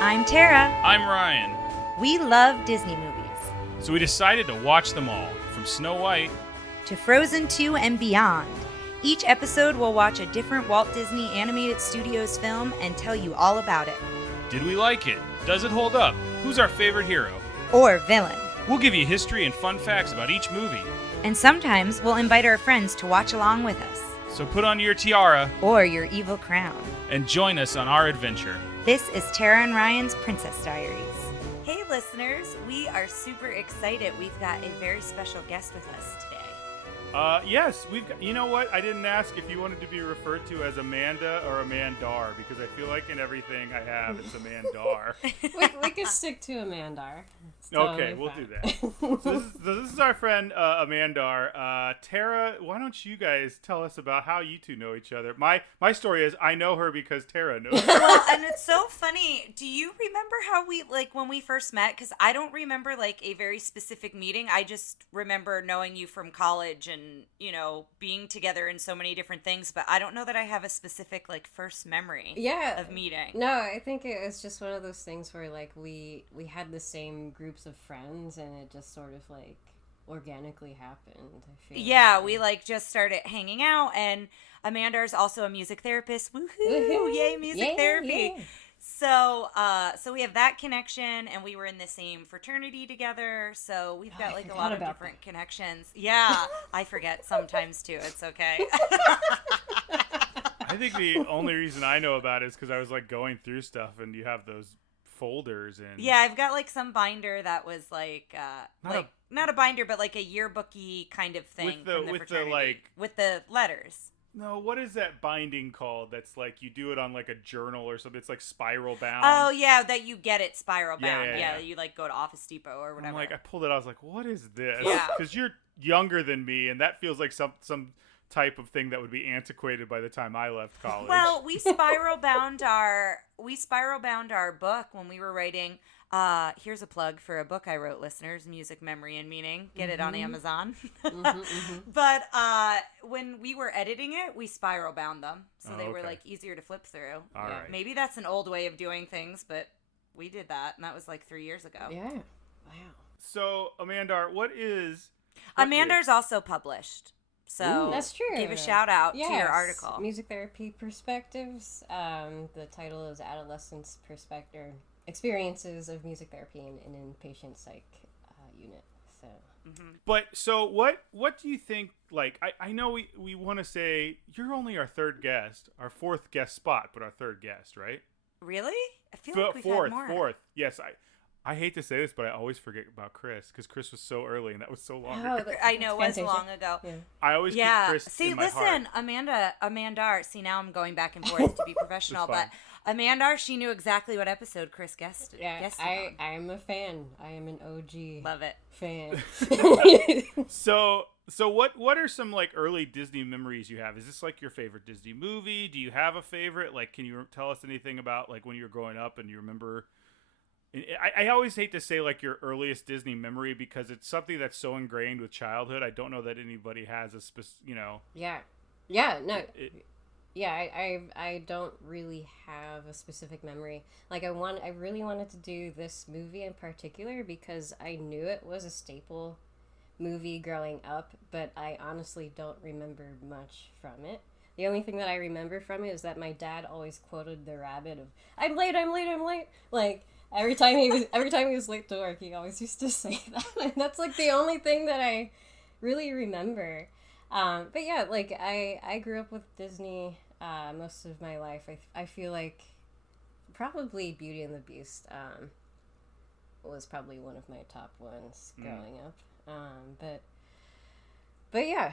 I'm Tara. I'm Ryan. We love Disney movies. So we decided to watch them all, from Snow White to Frozen 2 and beyond. Each episode will watch a different Walt Disney Animated Studios film and tell you all about it. Did we like it? Does it hold up? Who's our favorite hero? Or villain. We'll give you history and fun facts about each movie. And sometimes we'll invite our friends to watch along with us. So put on your tiara or your evil crown and join us on our adventure. This is Tara and Ryan's Princess Diaries. Hey listeners, we are super excited. We've got a very special guest with us today. Yes, we've got, you know what? I didn't ask if you wanted to be referred to as Amanda or Amandar, because I feel like in everything I have, it's Amandar. we can stick to Amandar. Okay, we'll do that. So this is our friend Amandar. Tara, why don't you guys tell us about how you two know each other? My story is I know her because Tara knows her. Well, and it's so funny. Do you remember how we, when we first met? Because I don't remember, a very specific meeting. I just remember knowing you from college and, being together in so many different things. But I don't know that I have a specific, first memory of meeting. No, I think it was just one of those things where, we had the same groups of friends and it just sort of, organically happened. I feel we, just started hanging out. And Amandar's also a music therapist. Woohoo! Yay, music therapy! Yeah. So we have that connection, and we were in the same fraternity together. So we've got a lot of different connections. Yeah, I forget sometimes too. It's okay. I think the only reason I know about it is because I was going through stuff, and you have those folders and yeah, I've got some binder that was not a binder, but a yearbooky kind of thing with the letters. No, what is that binding called? That's you do it on a journal or something. It's spiral bound. Oh yeah, that you get it spiral bound. Yeah. You go to Office Depot or whatever. I pulled it out. I was like, what is this? Yeah. Because you're younger than me, and that feels like some type of thing that would be antiquated by the time I left college. Well, we spiral bound our book when we were writing. Here's a plug for a book I wrote, listeners, Music, Memory, and Meaning. Get it on Amazon. But when we were editing it, we spiral bound them. So they were easier to flip through. All right. Maybe that's an old way of doing things, but we did that, and that was 3 years ago. Yeah. Wow. So, Amandar, Amandar's also published. So that's true. Give a shout out to your article. Music Therapy Perspectives. The title is Adolescence Perspective. Experiences of Music Therapy in an Inpatient Psych Unit. So, But so what do you think? I know we want to say you're only our third guest, our fourth guest spot, but our third guest, right? Really? I feel like we've had more. Fourth. Yes, I hate to say this, but I always forget about Chris because Chris was so early and that was so long ago. I know, it was long ago. Yeah. I always keep Chris in my heart. Amandar, see, now I'm going back and forth to be professional, but Amandar, she knew exactly what episode Chris guested. Yeah, I'm a fan. I am an OG. Love it. Fan. So what are some early Disney memories you have? Is this your favorite Disney movie? Do you have a favorite? Can you tell us anything about when you were growing up and you remember? I always hate to say your earliest Disney memory because it's something that's so ingrained with childhood. I don't know that anybody has a Yeah. No. I don't really have a specific memory. I really wanted to do this movie in particular because I knew it was a staple movie growing up, but I honestly don't remember much from it. The only thing that I remember from it is that my dad always quoted the rabbit of "I'm late, I'm late, I'm late." Every time he was late to work, he always used to say that. And that's the only thing that I really remember. But yeah, I grew up with Disney most of my life. I feel like probably Beauty and the Beast was probably one of my top ones growing up. But yeah,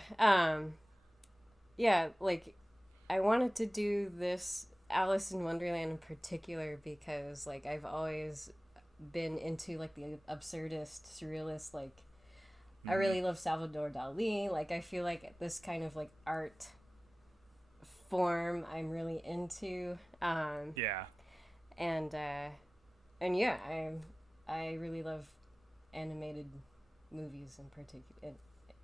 I wanted to do this Alice in Wonderland in particular because I've always been into the absurdist, surrealist, I really love Salvador Dali. I feel like this kind of art form I'm really into. And yeah, I really love animated movies in particular.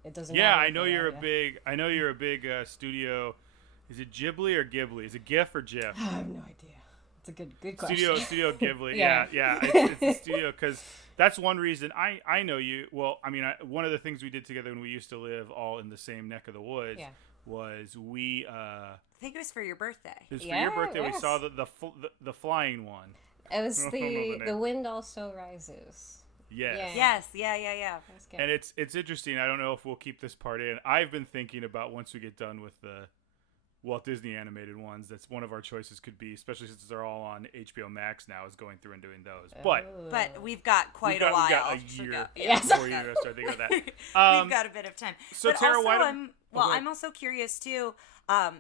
It doesn't. Yeah, I know you're a big studio Is it Ghibli or Ghibli? Is it GIF or GIF? I have no idea. It's a good question. Studio Ghibli. yeah. It's the studio, because that's one reason I know you. Well, I mean, one of the things we did together when we used to live all in the same neck of the woods was we. I think it was for your birthday. It was for your birthday. Yes. We saw the flying one. It was the Wind Also Rises. Yes. Yeah. And it's interesting. I don't know if we'll keep this part in. I've been thinking about, once we get done with the Walt Disney animated ones, that's one of our choices could be, especially since they're all on HBO Max now, is going through and doing those. But we've got quite a while. We've got a year before you start thinking of that. We've got a bit of time. So, but Tara, also, I'm also curious too.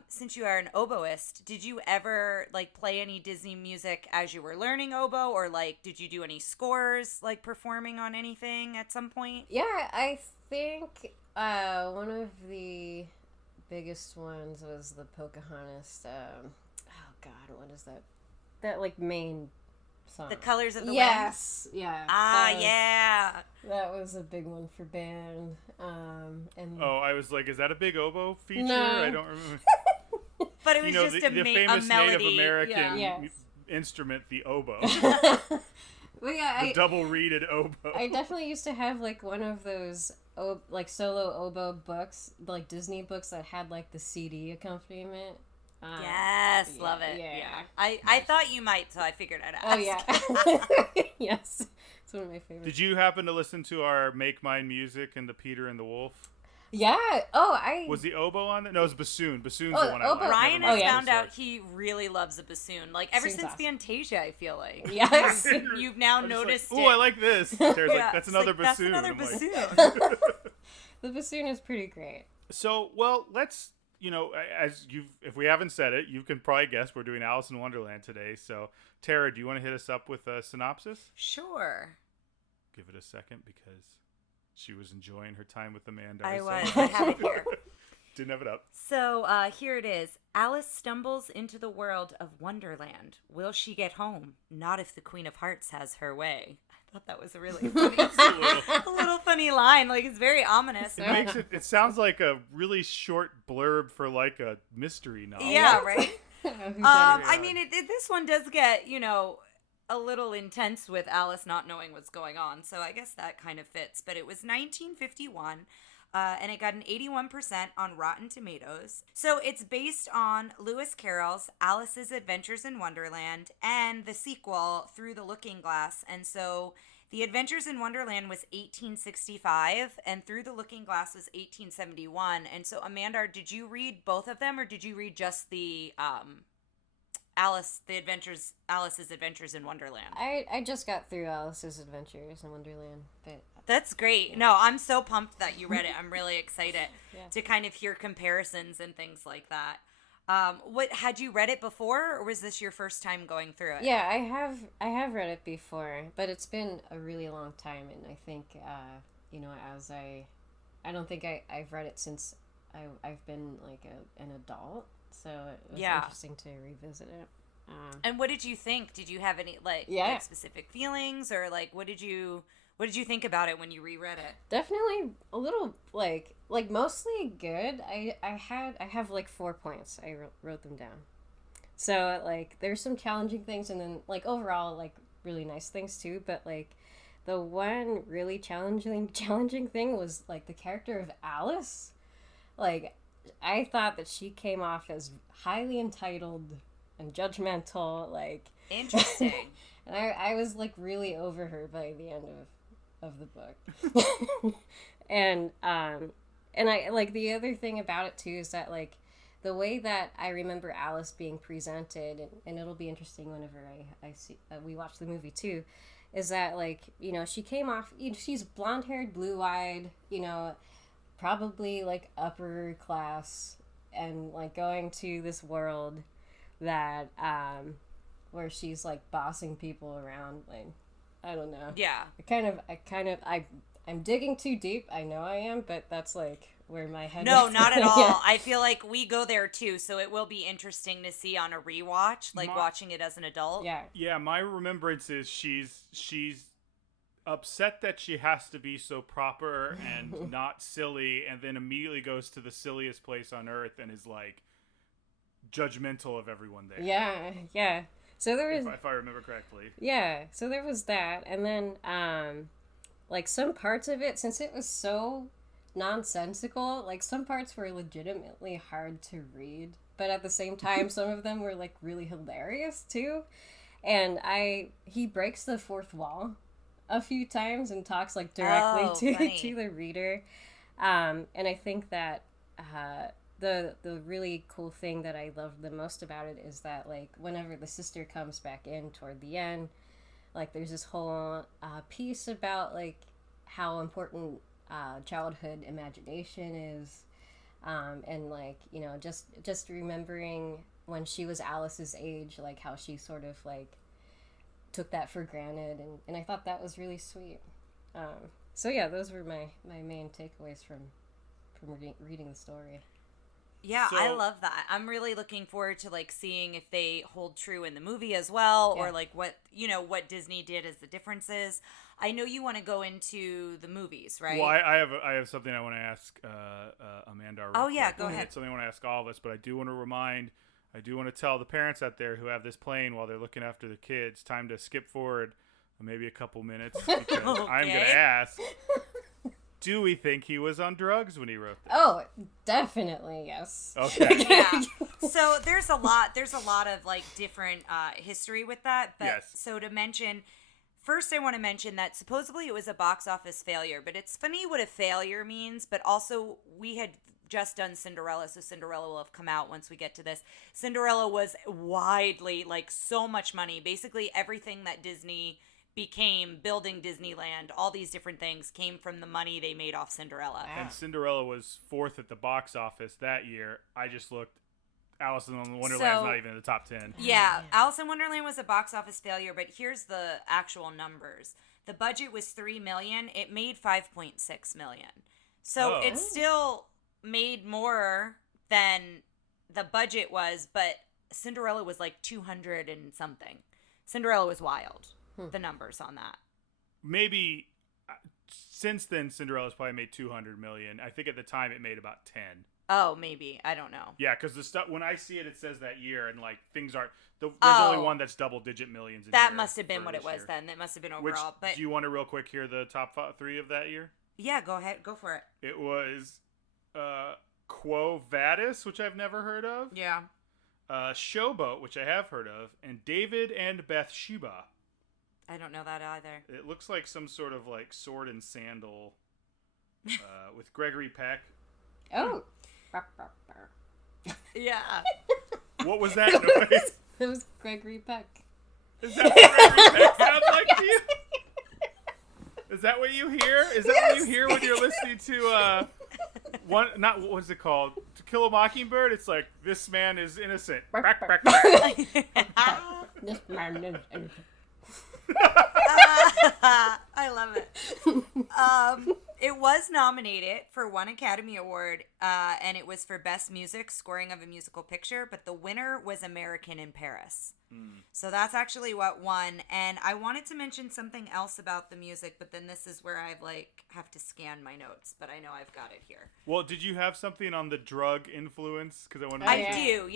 Since you are an oboist, did you ever play any Disney music as you were learning oboe, or did you do any scores performing on anything at some point? Yeah, I think one of the biggest ones was the Pocahontas. Oh God, what is that? That main song. The Colors of the Wind. Yes, yeah. Yeah. That was a big one for band. And I was like, is that a big oboe feature? No. I don't remember. But it was just the famous a melody. Native American instrument, the oboe. Well, yeah, the double-reeded oboe. I definitely used to have one of those solo oboe books, Disney books that had the CD accompaniment. Yes, love it. Yeah. I thought you might, so I figured I'd ask. Oh yeah. Yes, it's one of my favorites. Did you happen to listen to our Make Mine Music and the Peter and the Wolf? Yeah. Was the oboe on there? No, it was bassoon. Bassoon's the one I like. Ryan has found out he really loves a bassoon. Ever since awesome. Fantasia, I feel like. Yes. You've now noticed it. I like this. There's that's another bassoon. That's another bassoon. The bassoon is pretty great. So, let's, if we haven't said it, you can probably guess we're doing Alice in Wonderland today. So, Tara, do you want to hit us up with a synopsis? Sure. Give it a second, because she was enjoying her time with Amanda. I was. I have it here. Didn't have it up. So here it is. Alice stumbles into the world of Wonderland. Will she get home? Not if the Queen of Hearts has her way. I thought that was a really funny, a little funny line. It's very ominous. It sounds like a really short blurb for a mystery novel. Yeah, right. I mean, this one does get, a little intense with Alice not knowing what's going on, so I guess that kind of fits. But it was 1951, and it got an 81% on Rotten Tomatoes. So it's based on Lewis Carroll's Alice's Adventures in Wonderland and the sequel, Through the Looking Glass. And so The Adventures in Wonderland was 1865, and Through the Looking Glass was 1871. And so, Amanda, did you read both of them, or did you read just the Alice's Adventures in Wonderland? I just got through Alice's Adventures in Wonderland, but that's great. No, I'm so pumped that you read it. I'm really excited to kind of hear comparisons and things like that. What had you read it before, or was this your first time going through it? Yeah, I have read it before, but it's been a really long time, and I think I don't think I've read it since I've been an adult. So it was interesting to revisit it. And what did you think? Did you have any specific feelings, or what did you think about it when you reread it? Definitely a little mostly good. I have 4 points. I wrote them down. So there's some challenging things, and then overall really nice things too. But the one really challenging thing was the character of Alice. I thought that she came off as highly entitled and judgmental, Interesting. And I was really over her by the end of the book. and I the other thing about it too is that the way that I remember Alice being presented, and it'll be interesting whenever I see we watch the movie too, is that she came off, she's blonde-haired, blue-eyed, probably upper class, and like going to this world that where she's like bossing people around. Like, I don't know. Yeah. I'm digging too deep. I know I am, but that's like where my head No, is. not at all. Yeah. I feel like we go there too, so it will be interesting to see on a rewatch, like watching it as an adult. Yeah. Yeah, my remembrance is she's upset that she has to be so proper and not silly, and then immediately goes to the silliest place on earth and is like judgmental of everyone there. Yeah. So there was, if I remember correctly. Yeah, so there was that, and then like some parts of it, since it was so nonsensical, like some parts were legitimately hard to read, but at the same time, some of them were like really hilarious too. And he breaks the fourth wall a few times and talks like directly to the reader. And I think that the really cool thing that I loved the most about it is that, like, whenever the sister comes back in toward the end, like, there's this whole piece about, like, how important childhood imagination is, and, like, you know, just remembering when she was Alice's age, like, how she sort of, like, took that for granted, and I thought that was really sweet. So yeah, those were my main takeaways from reading the story. Yeah, I love that. I'm really looking forward to, like, seeing if they hold true in the movie as well, or, like, what Disney did as the differences. I know you want to go into the movies, right? Well, I have something I want to ask Amanda. Oh, yeah, go ahead. It's something I want to ask all of us, but I do want to tell the parents out there who have this playing while they're looking after the kids, time to skip forward maybe a couple minutes, because I'm going to ask... Do we think he was on drugs when he wrote this? Oh, definitely, yes. Okay. Yeah. So there's a lot of, like, different history with that. But yes. So to mention, first I want to mention that supposedly it was a box office failure, but it's funny what a failure means, but also we had just done Cinderella, so Cinderella will have come out once we get to this. Cinderella was widely, like, so much money. Basically everything that Disney became, building Disneyland, all these different things came from the money they made off Cinderella. And Cinderella was 4th at the box office that year. I just looked. Alice in Wonderland's not even in the top 10. Yeah, Alice in Wonderland was a box office failure, but here's the actual numbers. The budget was $3 million. It made $5.6 million. So it still made more than the budget was, but Cinderella was like 200 and something. Cinderella was wild. The numbers on that. Maybe since then, Cinderella's probably made $200 million. I think at the time it made about 10. Oh, maybe. I don't know. Yeah, because the stuff, when I see it, it says that year, and like things aren't. There's only one that's double-digit millions. That must have been what it was then. That must have been overall. But do you want to real quick hear the top 3 of that year? Yeah, go ahead. Go for it. It was Quo Vadis, which I've never heard of. Yeah. Showboat, which I have heard of, and David and Bathsheba. I don't know that either. It looks like some sort of like sword and sandal with Gregory Peck. Oh. Yeah. What was that noise? It was Gregory Peck. Is that what Gregory Peck sounds like to you? Is that what you hear? Is that what you hear when you're listening to what's it called? To Kill a Mockingbird? It's like, this man is innocent. This man is innocent. I love it. It was nominated for one Academy Award, and it was for Best Music, Scoring of a Musical Picture, but the winner was American in Paris. So that's actually what won. And I wanted to mention something else about the music, but then this is where I have to scan my notes, but I know I've got it here. Well, did you have something on the drug influence? Because I do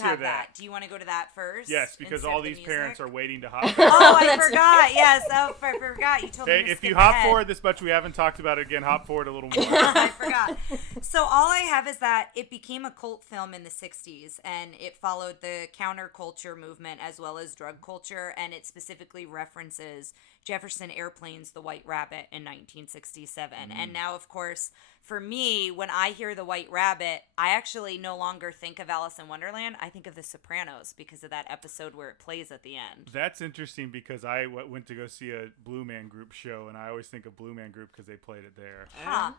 have that. Do you want to go to that first? Yes, because all these parents are waiting to hop. Oh, I forgot. Yes, I forgot. You told me to if you skip hop ahead. forward this much, we haven't talked about it again. Hop forward a little more. I forgot. So all I have is that it became a cult film in the 60s, and it followed the counterculture movement as well as drug culture, and it specifically references Jefferson Airplane's The White Rabbit in 1967. And now, of course, for me, when I hear The White Rabbit, I actually no longer think of Alice in Wonderland. I think of The Sopranos because of that episode where it plays at the end. That's interesting because I went to go see a Blue Man Group show, and I always think of Blue Man Group because they played it there. Huh.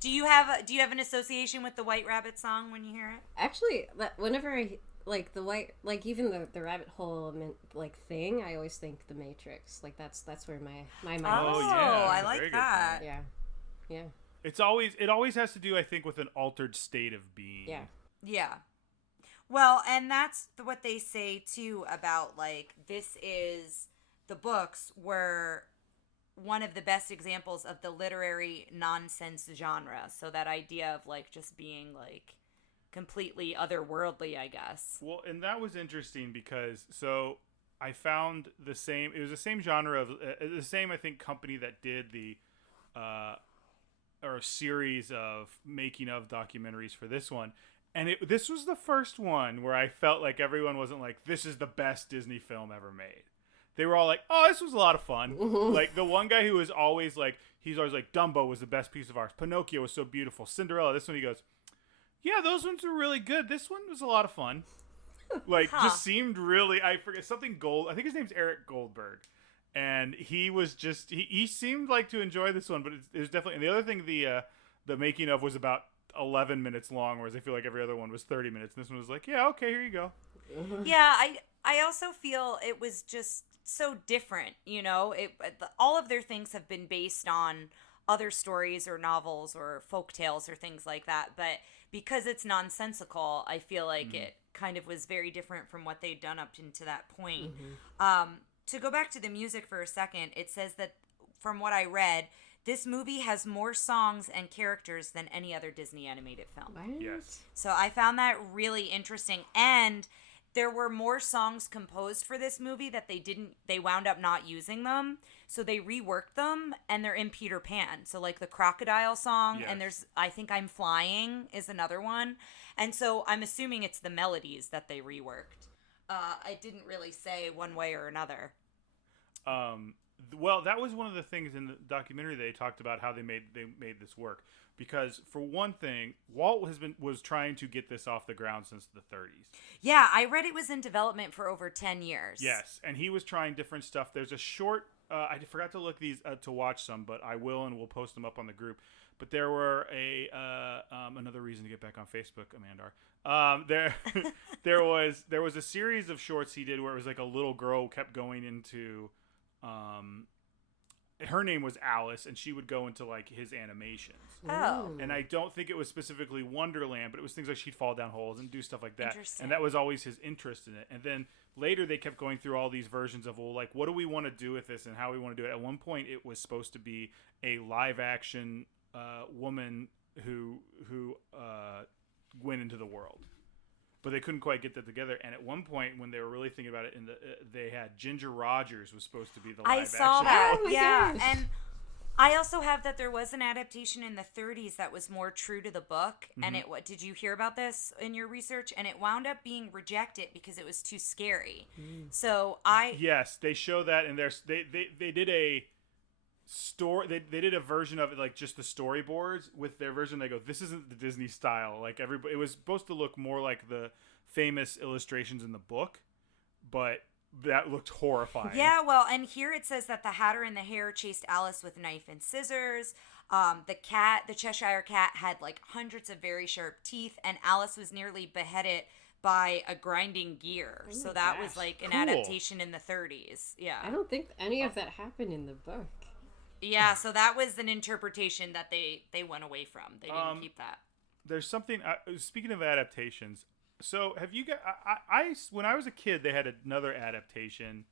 Do you have an association with the White Rabbit song when you hear it? Actually, whenever I like the white, like even the rabbit hole like thing, I always think The Matrix. Like that's where my mind goes. Oh, yeah, I like that. Yeah. It always has to do, I think, with an altered state of being. Yeah. Well, and that's what they say too about, like, this is the books were one of the best examples of the literary nonsense genre. So that idea of, like, just being, like, completely otherworldly, I guess. Well, and that was interesting because I found the same. It was the same genre of the same, I think, company that did the or a series of making of documentaries for this one. And this was the first one where I felt like everyone wasn't like, this is the best Disney film ever made. They were all like, oh, this was a lot of fun. Like, the one guy who was always like, he's always like, Dumbo was the best piece of art. Pinocchio was so beautiful. Cinderella, this one, he goes, yeah, those ones were really good. This one was a lot of fun. Like, just seemed really, I forget, something Gold. I think his name's Eric Goldberg. And he was just, he seemed like to enjoy this one, but it was definitely, and the other thing, the making of was about 11 minutes long, whereas I feel like every other one was 30 minutes. And this one was like, yeah, okay, here you go. Yeah, I also feel it was just so different, you know? All of their things have been based on other stories or novels or folk tales or things like that, but because it's nonsensical, I feel like it kind of was very different from what they'd done up to that point. To go back to the music for a second, it says that, from what I read, this movie has more songs and characters than any other Disney animated film. What? Yes. So I found that really interesting. And there were more songs composed for this movie that they wound up not using them. So they reworked them, and they're in Peter Pan. So like the Crocodile song, and there's, I think I'm Flying is another one. And so I'm assuming it's the melodies that they reworked. I didn't really say one way or another. Well, that was one of the things in the documentary they talked about how they made this work, because for one thing, Walt was trying to get this off the ground since the 30s. Yeah, I read it was in development for over 10 years. Yes, and he was trying different stuff. There's a short. I forgot to look these to watch some, but I will, and we'll post them up on the group. But there were another reason to get back on Facebook, Amandar. There was a series of shorts he did where it was like a little girl kept going into. Her name was Alice, and she would go into like his animations. Oh. And I don't think it was specifically Wonderland, but it was things like she'd fall down holes and do stuff like that. Interesting. And that was always his interest in it. And then later they kept going through all these versions of, well, like, what do we want to do with this and how we want to do it? At one point, it was supposed to be a live action woman who went into the world. But they couldn't quite get that together. And at one point, when they were really thinking about it, they had Ginger Rogers was supposed to be the live action. I saw that. Oh my Yeah, gosh. and I also have that there was an adaptation in the 30s that was more true to the book. And what did you hear about this in your research? And it wound up being rejected because it was too scary. So yes, they show that, and they did a story. They did a version of it, like just the storyboards with their version. They go, this isn't the Disney style. Like everybody, it was supposed to look more like the famous illustrations in the book, but that looked horrifying. Yeah, well, and here it says that the Hatter and the Hare chased Alice with knife and scissors. The Cheshire Cat had like hundreds of very sharp teeth, and Alice was nearly beheaded by a grinding gear. Oh so that gosh. was like an Cool. adaptation in the 30s. Yeah. I don't think any of that happened in the book. Yeah, so that was an interpretation that they went away from. They didn't keep that. There's something. Speaking of adaptations, so have you got? I when I was a kid, they had another adaptation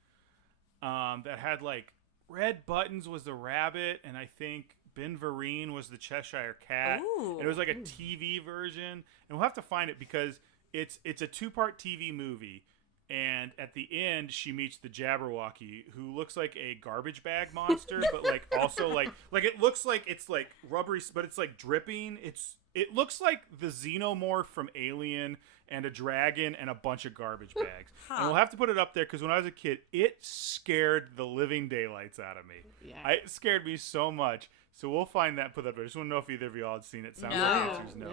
that had like Red Buttons was the rabbit, and I think Ben Vereen was the Cheshire Cat. Ooh. And it was like a TV version, and we'll have to find it because it's a 2-part TV movie. And at the end, she meets the Jabberwocky, who looks like a garbage bag monster, but like also like it looks like it's like rubbery, but it's like dripping. It looks like the xenomorph from Alien and a dragon and a bunch of garbage bags. And we'll have to put it up there because when I was a kid, it scared the living daylights out of me. Yeah. It scared me so much. So we'll find that and put that up there. I just want to know if either of y'all had seen it. Sounds like the answer is no.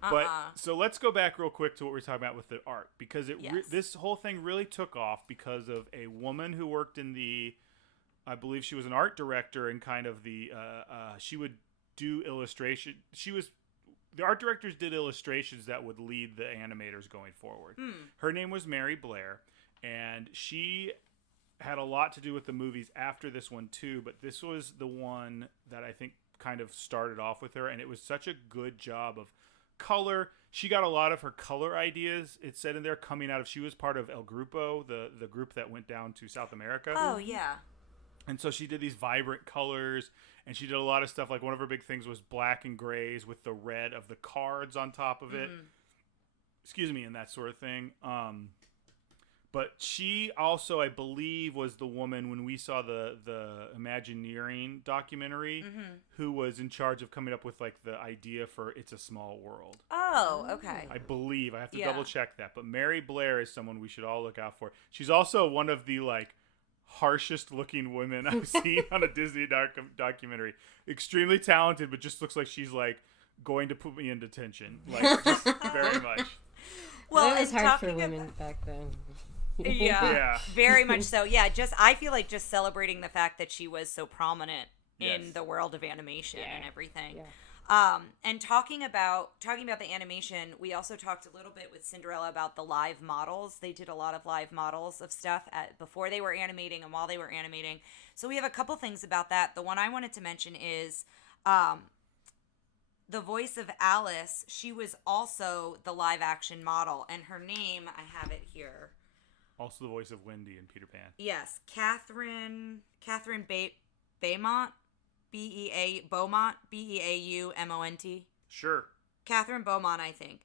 But so let's go back real quick to what we were talking about with the art, because this whole thing really took off because of a woman who worked in I believe she was an art director and kind of she would do illustration. The art directors did illustrations that would lead the animators going forward. Her name was Mary Blair, and she had a lot to do with the movies after this one too, but this was the one that I think kind of started off with her, and it was such a good job of color. She got a lot of her color ideas, it said in there, coming out of, she was part of El Grupo, the group that went down to South America. Oh, yeah. And so she did these vibrant colors, and she did a lot of stuff. Like one of her big things was black and grays with the red of the cards on top of it. and that sort of thing. But she also, I believe, was the woman when we saw the Imagineering documentary who was in charge of coming up with like the idea for It's a Small World. Oh, okay. I believe. I have to double check that. But Mary Blair is someone we should all look out for. She's also one of the like harshest looking women I've seen on a Disney documentary. Extremely talented, but just looks like she's like going to put me in detention. Like just very much. Well, it was hard for women back then. Yeah, very much so. Yeah, I feel like just celebrating the fact that she was so prominent in the world of animation and everything. Yeah. And talking about the animation, we also talked a little bit with Cinderella about the live models. They did a lot of live models of stuff before they were animating and while they were animating. So we have a couple things about that. The one I wanted to mention is the voice of Alice. She was also the live action model, and her name, I have it here. Also the voice of Wendy in Peter Pan. Yes, Catherine Beaumont, Beaumont, Beaumont. Sure. Catherine Beaumont, I think.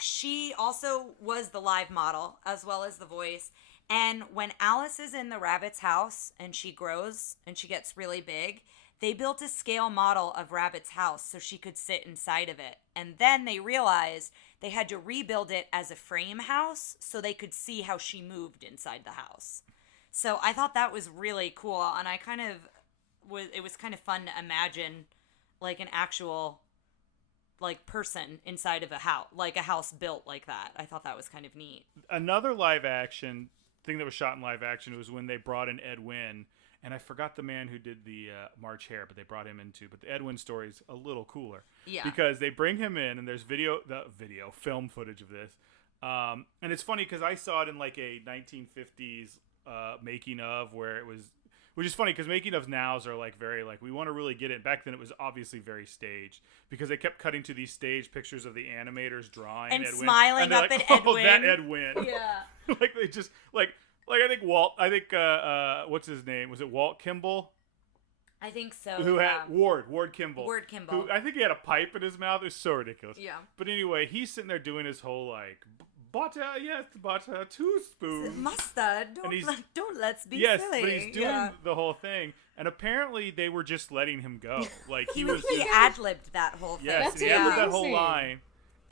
She also was the live model as well as the voice. And when Alice is in the rabbit's house and she grows and she gets really big, they built a scale model of Rabbit's house so she could sit inside of it. And then they realized they had to rebuild it as a frame house so they could see how she moved inside the house. So I thought that was really cool. And it was kind of fun to imagine like an actual like person inside of a house, like a house built like that. I thought that was kind of neat. Another live action thing that was shot in live action was when they brought in Ed Wynn. And I forgot the man who did the March Hare, but they brought him in too. But the Ed Wynn story's a little cooler. Yeah. Because they bring him in, and there's film footage of this. And it's funny because I saw it in like a 1950s making of where it was, which is funny because making ofs nows are like very like, we want to really get it. Back then it was obviously very staged because they kept cutting to these staged pictures of the animators drawing and Ed Wynn. Smiling And up like, at Ed oh, Wynn. that Ed Wynn. Yeah. Like they just like I think what's his name? Was it Walt Kimball? I think so. Who had Ward Kimball. Ward Kimball. Who I think he had a pipe in his mouth. It was so ridiculous. Yeah. But anyway, he's sitting there doing his whole like butter, 2 spoons. Mustard. Let's be yes, silly. But he's doing the whole thing. And apparently they were just letting him go. Like he ad-libbed that whole thing. Yes, he ad-libbed that whole line.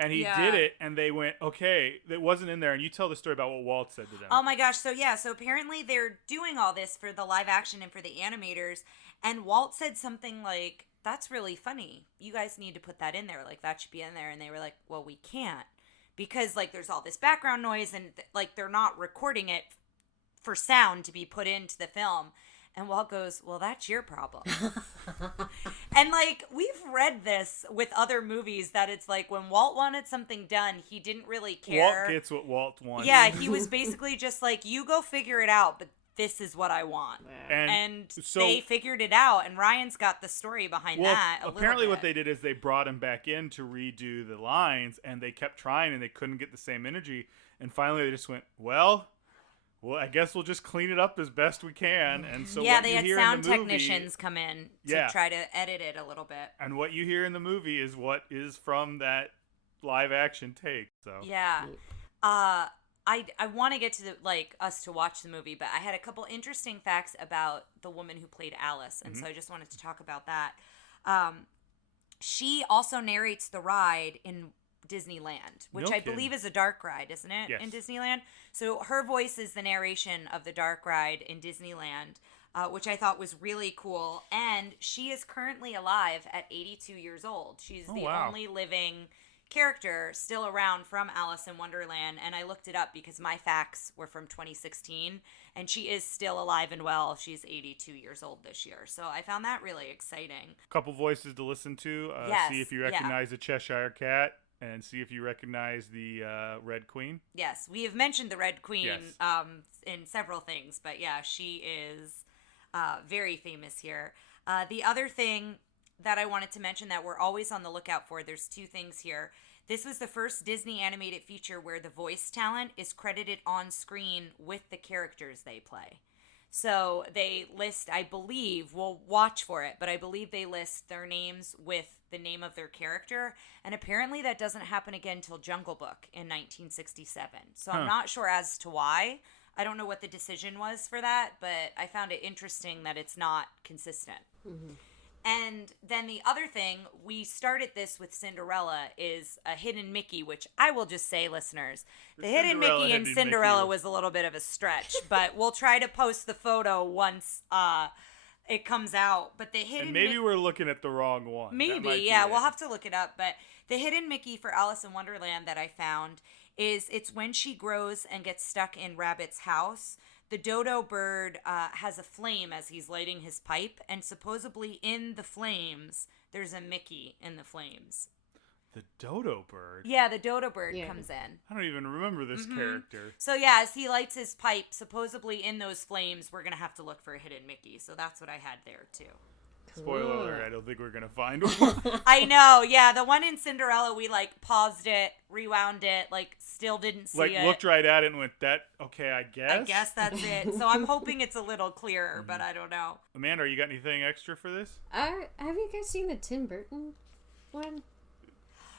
And he did it, and they went, okay, it wasn't in there. And you tell the story about what Walt said to them. Oh my gosh, so apparently they're doing all this for the live action and for the animators, and Walt said something like, that's really funny. You guys need to put that in there. Like, that should be in there. And they were like, well, we can't. Because, like, there's all this background noise, and, like, they're not recording it for sound to be put into the film. And Walt goes, well, that's your problem. And, like, we've read this with other movies that it's like when Walt wanted something done, he didn't really care. Walt gets what Walt wants. Yeah, he was basically just like, you go figure it out, but this is what I want. And so, they figured it out, and Ryan's got the story behind that a apparently little bit. What they did is they brought him back in to redo the lines, and they kept trying, and they couldn't get the same energy. And finally they just went, well, I guess we'll just clean it up as best we can. And so they had sound technicians come in to try to edit it a little bit. And what you hear in the movie is what is from that live action take. So yeah, I want to get to us to watch the movie, but I had a couple interesting facts about the woman who played Alice, and so I just wanted to talk about that. She also narrates the ride in Disneyland, which I believe is a dark ride, isn't it? Yes. In Disneyland. So her voice is the narration of the dark ride in Disneyland, which I thought was really cool. And she is currently alive at 82 years old. She's the only living character still around from Alice in Wonderland. And I looked it up because my facts were from 2016, and she is still alive and well. She's 82 years old this year. So I found that really exciting. Couple voices to listen to. See if you recognize the Cheshire Cat. And see if you recognize the Red Queen. Yes, we have mentioned the Red Queen in several things, but yeah, she is very famous here. The other thing that I wanted to mention that we're always on the lookout for, there's 2 things here. This was the first Disney animated feature where the voice talent is credited on screen with the characters they play. So they list, I believe, we'll watch for it, but I believe they list their names with the name of their character. And apparently that doesn't happen again till Jungle Book in 1967. So I'm not sure as to why. I don't know what the decision was for that, but I found it interesting that it's not consistent. Mm-hmm. And then the other thing, we started this with Cinderella, is a hidden Mickey, which I will just say, listeners, the hidden Mickey in Cinderella was a little bit of a stretch, but we'll try to post the photo once it comes out. But the hidden, and maybe we're looking at the wrong one. Maybe, yeah, we'll have to look it up. But the hidden Mickey for Alice in Wonderland that I found is it's when she grows and gets stuck in Rabbit's house. The dodo bird has a flame as he's lighting his pipe, and supposedly in the flames, there's a Mickey in the flames. The dodo bird? Yeah, the dodo bird comes in. I don't even remember this character. So yeah, as he lights his pipe, supposedly in those flames, we're going to have to look for a hidden Mickey. So that's what I had there, too. Spoiler alert, I don't think we're going to find one. I know, yeah. The one in Cinderella, we, paused it, rewound it, still didn't see it. Looked right at it and went, okay, I guess? I guess that's it. So I'm hoping it's a little clearer, but I don't know. Amanda, you got anything extra for this? Have you guys seen the Tim Burton one?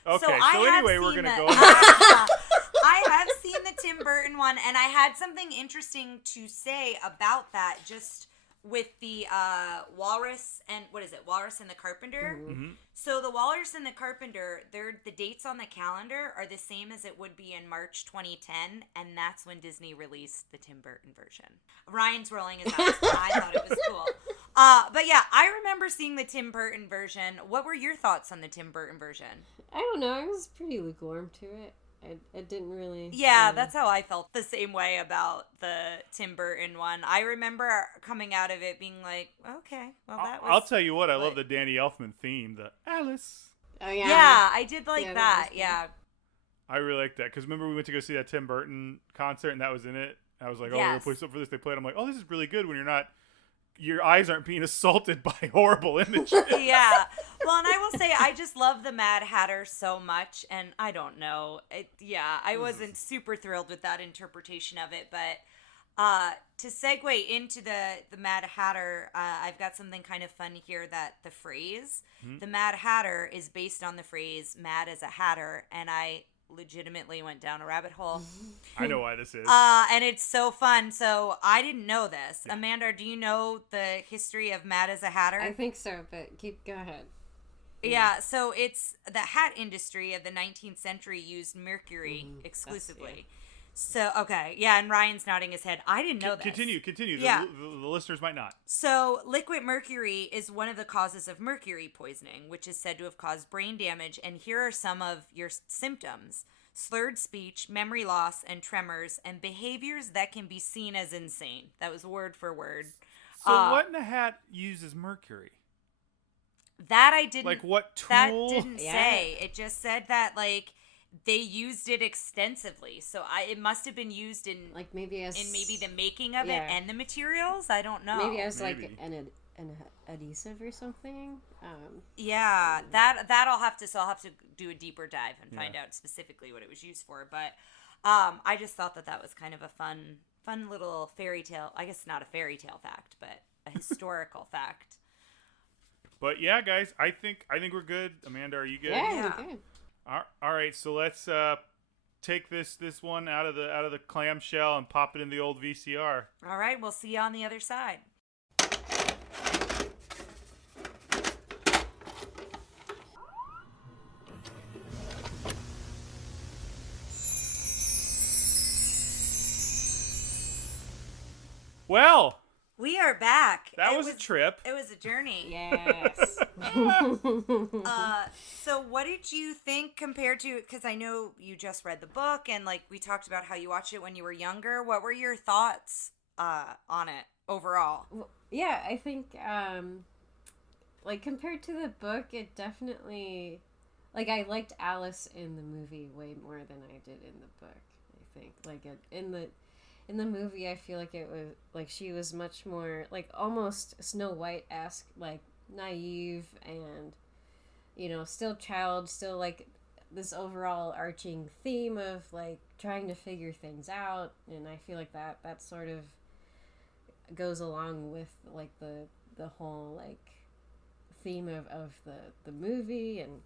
Okay, so anyway, we're going to go. I have seen the Tim Burton one, and I had something interesting to say about that, just with the Walrus and Walrus and the Carpenter. Mm-hmm. So the Walrus and the Carpenter, the dates on the calendar are the same as it would be in March 2010, and that's when Disney released the Tim Burton version. Ryan's rolling his eyes, but I thought it was cool. But yeah, I remember seeing the Tim Burton version. What were your thoughts on the Tim Burton version? I don't know. I was pretty lukewarm to it. I didn't really... Yeah, that's how I felt the same way about the Tim Burton one. I remember coming out of it being like, okay, well, that was... I'll tell you what, I love the Danny Elfman theme, the Alice. Oh, yeah. Yeah, I did like that, yeah. I really like that, because remember we went to go see that Tim Burton concert, and that was in it? I was like, we're going to play something for this. They played. I'm like, this is really good when your eyes aren't being assaulted by horrible images. Yeah. Well, and I will say, I just love the Mad Hatter so much, and I don't know. I wasn't super thrilled with that interpretation of it, but to segue into the Mad Hatter, I've got something kind of fun here that the phrase, the Mad Hatter, is based on the phrase mad as a hatter, and I legitimately went down a rabbit hole. I know why this is. And it's so fun. So I didn't know this. Yeah. Amanda, do you know the history of Mad as a Hatter? I think so, but go ahead. Yeah, so it's the hat industry of the 19th century used mercury exclusively. So, okay. Yeah, and Ryan's nodding his head. I didn't know this. Continue. Yeah. The listeners might not. So, liquid mercury is one of the causes of mercury poisoning, which is said to have caused brain damage. And here are some of your symptoms: slurred speech, memory loss, and tremors, and behaviors that can be seen as insane. That was word for word. So, what in a hat uses mercury? That I didn't... Like, what tool? That didn't say. It just said that, they used it extensively, so it must have been used in maybe the making of it and the materials. I don't know. Maybe as an adhesive or something. That I'll have to do a deeper dive and find out specifically what it was used for. But I just thought that was kind of a fun little fairy tale. I guess not a fairy tale fact, but a historical fact. But yeah, guys, I think we're good. Amanda, are you good? Yeah. We're good. All right, so let's take this one out of the clamshell and pop it in the old VCR. All right, we'll see you on the other side. Well, we are back. That was a trip. It was a journey. Yes. So what did you think compared to, because I know you just read the book and we talked about how you watched it when you were younger. What were your thoughts on it overall? Yeah, I think compared to the book, it definitely, I liked Alice in the movie way more than I did in the book. I think in the movie, I feel like it was she was much more almost Snow White-esque, naive and still this overall arching theme of trying to figure things out. And I feel like that sort of goes along with like the whole like theme of the movie. And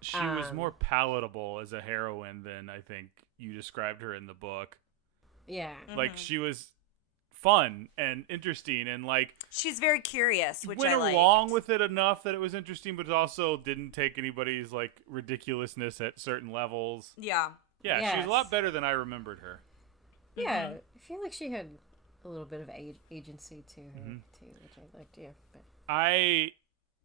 she was more palatable as a heroine than I think you described her in the book. Yeah. Like she was fun and interesting, and like she's very curious, which went I liked. along with it enough that it was interesting, but also didn't take anybody's like ridiculousness at certain levels. Yeah. Yeah, she was a lot better than I remembered her. Yeah, I feel like she had a little bit of agency to her too, which I liked. Yeah, but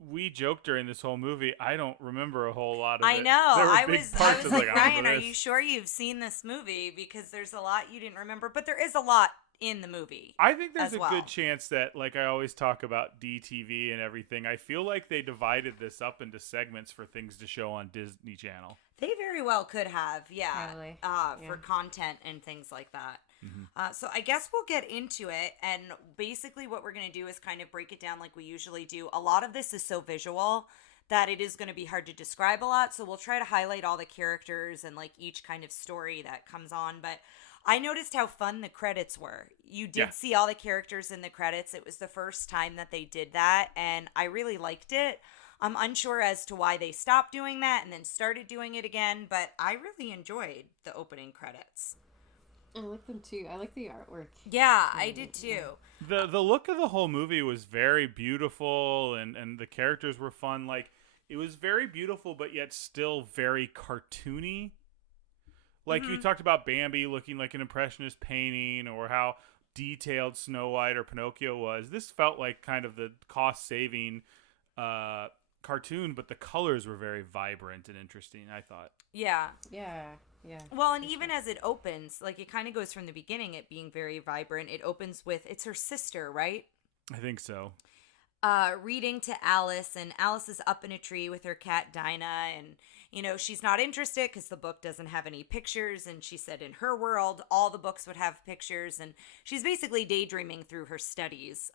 we joked during this whole movie. I don't remember a whole lot of it. I know. I was like, Ryan, are this. you sure you've seen this movie? Because there's a lot you didn't remember, but there is a lot in the movie. I think there's a good chance that, like I always talk about DTV and everything, I feel like they divided this up into segments for things to show on Disney Channel. They very well could have, yeah. Probably. For content and things like that. So I guess we'll get into it, and basically what we're going to do is kind of break it down like we usually do. A lot of this is so visual that it is going to be hard to describe a lot, so we'll try to highlight all the characters and like each kind of story that comes on, but I noticed how fun the credits were. You did see all the characters in the credits. It was the first time that they did that, and I really liked it. I'm unsure as to why they stopped doing that and then started doing it again, but I really enjoyed the opening credits. I like them too. I like the artwork. Yeah, I did too. The look of the whole movie was very beautiful, and the characters were fun. Like, it was very beautiful, but yet still very cartoony. Like, you talked about Bambi looking like an impressionist painting, or how detailed Snow White or Pinocchio was. This felt like kind of the cost-saving cartoon, but the colors were very vibrant and interesting, I thought. Yeah. Well, and even as it opens, like, it kind of goes from the beginning, it being very vibrant. It opens with, it's her sister, right? I think so. Reading to Alice, and Alice is up in a tree with her cat Dinah, and you know, she's not interested because the book doesn't have any pictures, and she said in her world all the books would have pictures, and she's basically daydreaming through her studies.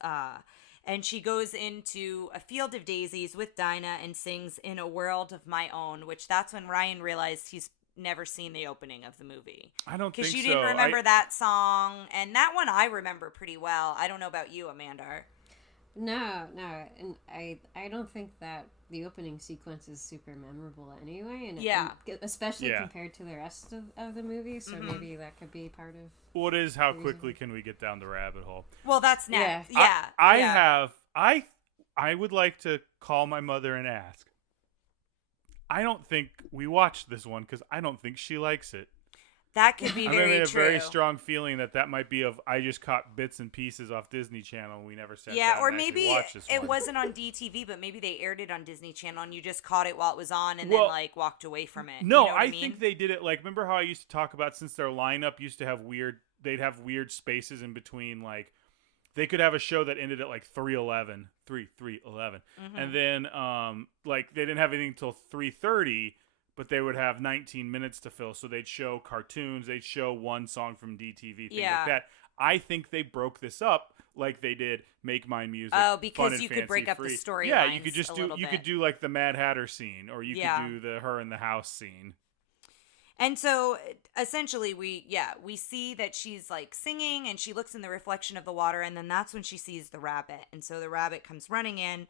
And she goes into a field of daisies with Dinah and sings In a World of My Own, which that's when Ryan realized he's never seen the opening of the movie. I don't think so. Because you didn't remember that song, and that one I remember pretty well. I don't know about you, Amanda. No, and I don't think that the opening sequence is super memorable anyway, and especially compared to the rest of the movie, so maybe that could be part of... What is how quickly can we get down the rabbit hole? Well, that's next. I would like to call my mother and ask. I don't think we watched this one because I don't think she likes it. That could be very true. I have a very strong feeling that might be of I just caught bits and pieces off Disney Channel and we never sat down or and maybe watched this it one. wasn't on DTV, but maybe they aired it on Disney Channel and you just caught it while it was on and then like walked away from it. No, you know what I mean? think they did it like, remember how I used to talk about since their lineup used to have they'd have weird spaces in between, like they could have a show that ended at like 3:11, and then like they didn't have anything until 3:30. But they would have 19 minutes to fill, so they'd show cartoons, they'd show one song from DTV, things like that. I think they broke this up like they did Make Mine Music. Oh, because you could break up the story. Yeah, you could just could do like the Mad Hatter scene, or you could do the Her in the House scene. And so essentially we see that she's like singing and she looks in the reflection of the water, and then that's when she sees the rabbit. And so the rabbit comes running in.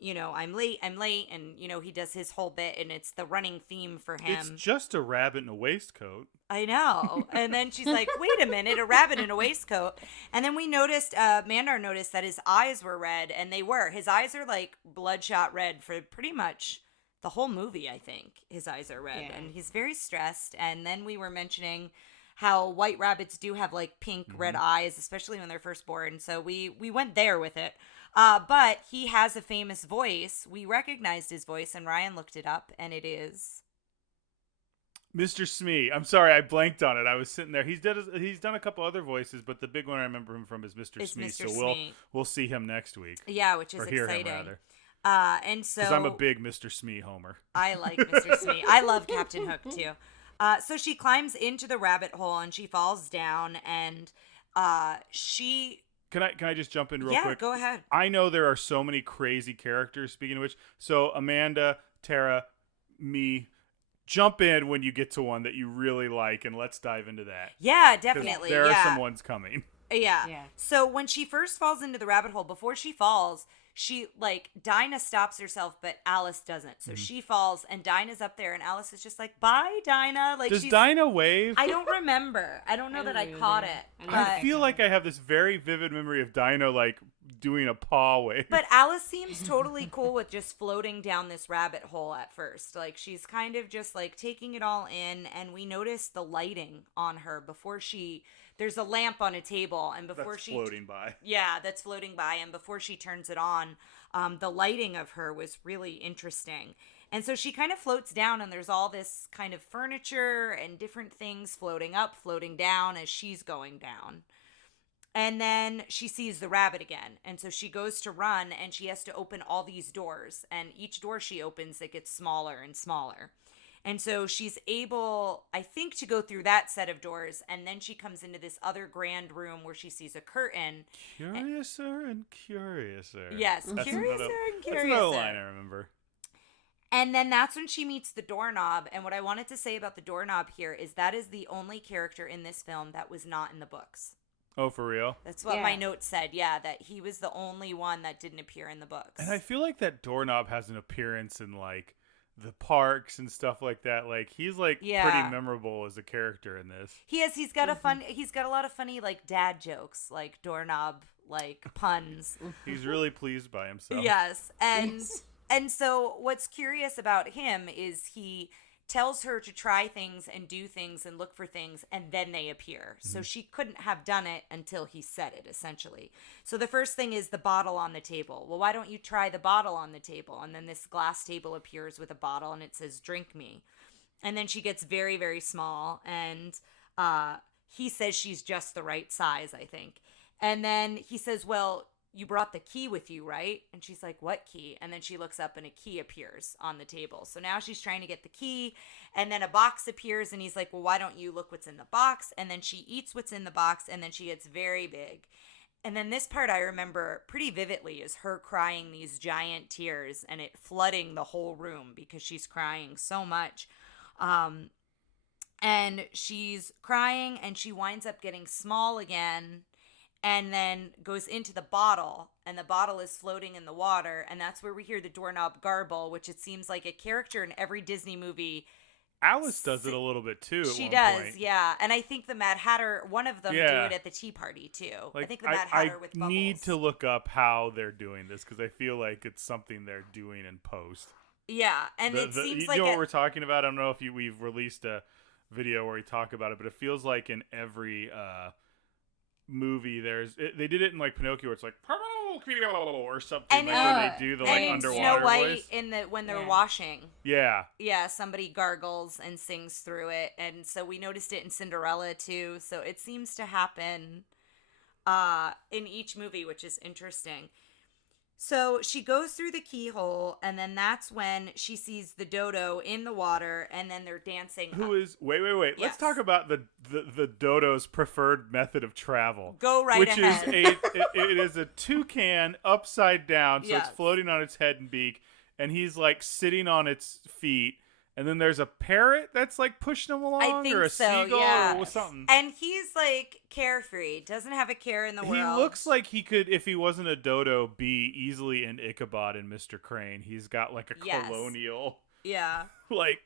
You know, I'm late, and, you know, he does his whole bit, and it's the running theme for him. It's just a rabbit in a waistcoat. I know. And then she's like, wait a minute, a rabbit in a waistcoat. And then we noticed, Mandar noticed that his eyes were red, and they were. His eyes are like bloodshot red for pretty much the whole movie, I think. His eyes are red, and he's very stressed. And then we were mentioning how white rabbits do have like pink, red eyes, especially when they're first born. So we went there with it. But he has a famous voice. We recognized his voice, and Ryan looked it up, and it is Mr. Smee. I'm sorry, I blanked on it. I was sitting there. He's done a couple other voices, but the big one I remember him from is Mr. Smee. Mr. So Smee. we'll see him next week. Yeah, which is or hear exciting. Him, rather. And so because I'm a big Mr. Smee homer. I like Mr. Smee. I love Captain Hook too. So she climbs into the rabbit hole and she falls down, and she. Can I just jump in real quick? Yeah, go ahead. I know there are so many crazy characters, speaking of which. So Amanda, Tara, me, jump in when you get to one that you really like, and let's dive into that. Yeah, definitely. There are some ones coming. Yeah. So when she first falls into the rabbit hole, before she falls, she, like, Dinah stops herself, but Alice doesn't. So she falls, and Dinah's up there, and Alice is just like, bye, Dinah. Like, does Dinah wave? I don't remember. I don't know that I caught it. I feel like I have this very vivid memory of Dinah, like, doing a paw wave. But Alice seems totally cool with just floating down this rabbit hole at first. Like, she's kind of just, like, taking it all in, and we notice the lighting on her before there's a lamp on a table, and before that's floating by. Yeah, that's floating by, and before she turns it on, the lighting of her was really interesting. And so she kind of floats down, and there's all this kind of furniture and different things floating up, floating down as she's going down. And then she sees the rabbit again, and so she goes to run, and she has to open all these doors, and each door she opens, it gets smaller and smaller. And so she's able, I think, to go through that set of doors, and then she comes into this other grand room where she sees a curtain. Curiouser and curiouser. Yes, curiouser and curiouser. That's another line I remember. And then that's when she meets the doorknob, and what I wanted to say about the doorknob here is that is the only character in this film that was not in the books. Oh, for real? That's what my note said, that he was the only one that didn't appear in the books. And I feel like that doorknob has an appearance in, like, the parks and stuff like that. Like, he's, like, pretty memorable as a character in this. He is. He's got a lot of funny, like, dad jokes, like doorknob, like, puns. He's really pleased by himself. Yes. And so what's curious about him is he tells her to try things and do things and look for things, and then they appear. So she couldn't have done it until he said it, essentially. So the first thing is the bottle on the table. Well, why don't you try the bottle on the table? And then this glass table appears with a bottle, and it says, drink me. And then she gets very, very small, and he says she's just the right size, I think. And then he says, well, you brought the key with you, right? And she's like, what key? And then she looks up and a key appears on the table. So now she's trying to get the key, and then a box appears, and he's like, well, why don't you look what's in the box? And then she eats what's in the box, and then she gets very big. And then this part I remember pretty vividly is her crying these giant tears and it flooding the whole room because she's crying so much. And she's crying, and she winds up getting small again, and then goes into the bottle, and the bottle is floating in the water, and that's where we hear the doorknob garble, which it seems like a character in every Disney movie. Alice does it a little bit too. She does, yeah. And I think the Mad Hatter, one of them do it at the tea party too. Like, I think the Mad Hatter with Bubbles. I need to look up how they're doing this because I feel like it's something they're doing in post. Yeah, and it seems like you know what we're talking about. I don't know if we've released a video where we talk about it, but it feels like in every movie they did it in like Pinocchio where it's like or something, and like where they do the like underwater Snow White voice in the when they're washing. Yeah, somebody gargles and sings through it, and so we noticed it in Cinderella too. So it seems to happen in each movie, which is interesting. So she goes through the keyhole, and then that's when she sees the Dodo in the water, and then they're dancing. Wait. Yes. Let's talk about the Dodo's preferred method of travel. Go right ahead. It is a toucan upside down, so it's floating on its head and beak, and he's like sitting on its feet. And then there's a parrot that's like pushing him along, or a seagull, or something. And he's like carefree, doesn't have a care in the world. He looks like he could, if he wasn't a dodo, be easily an Ichabod and Mr. Crane. He's got like a colonial, like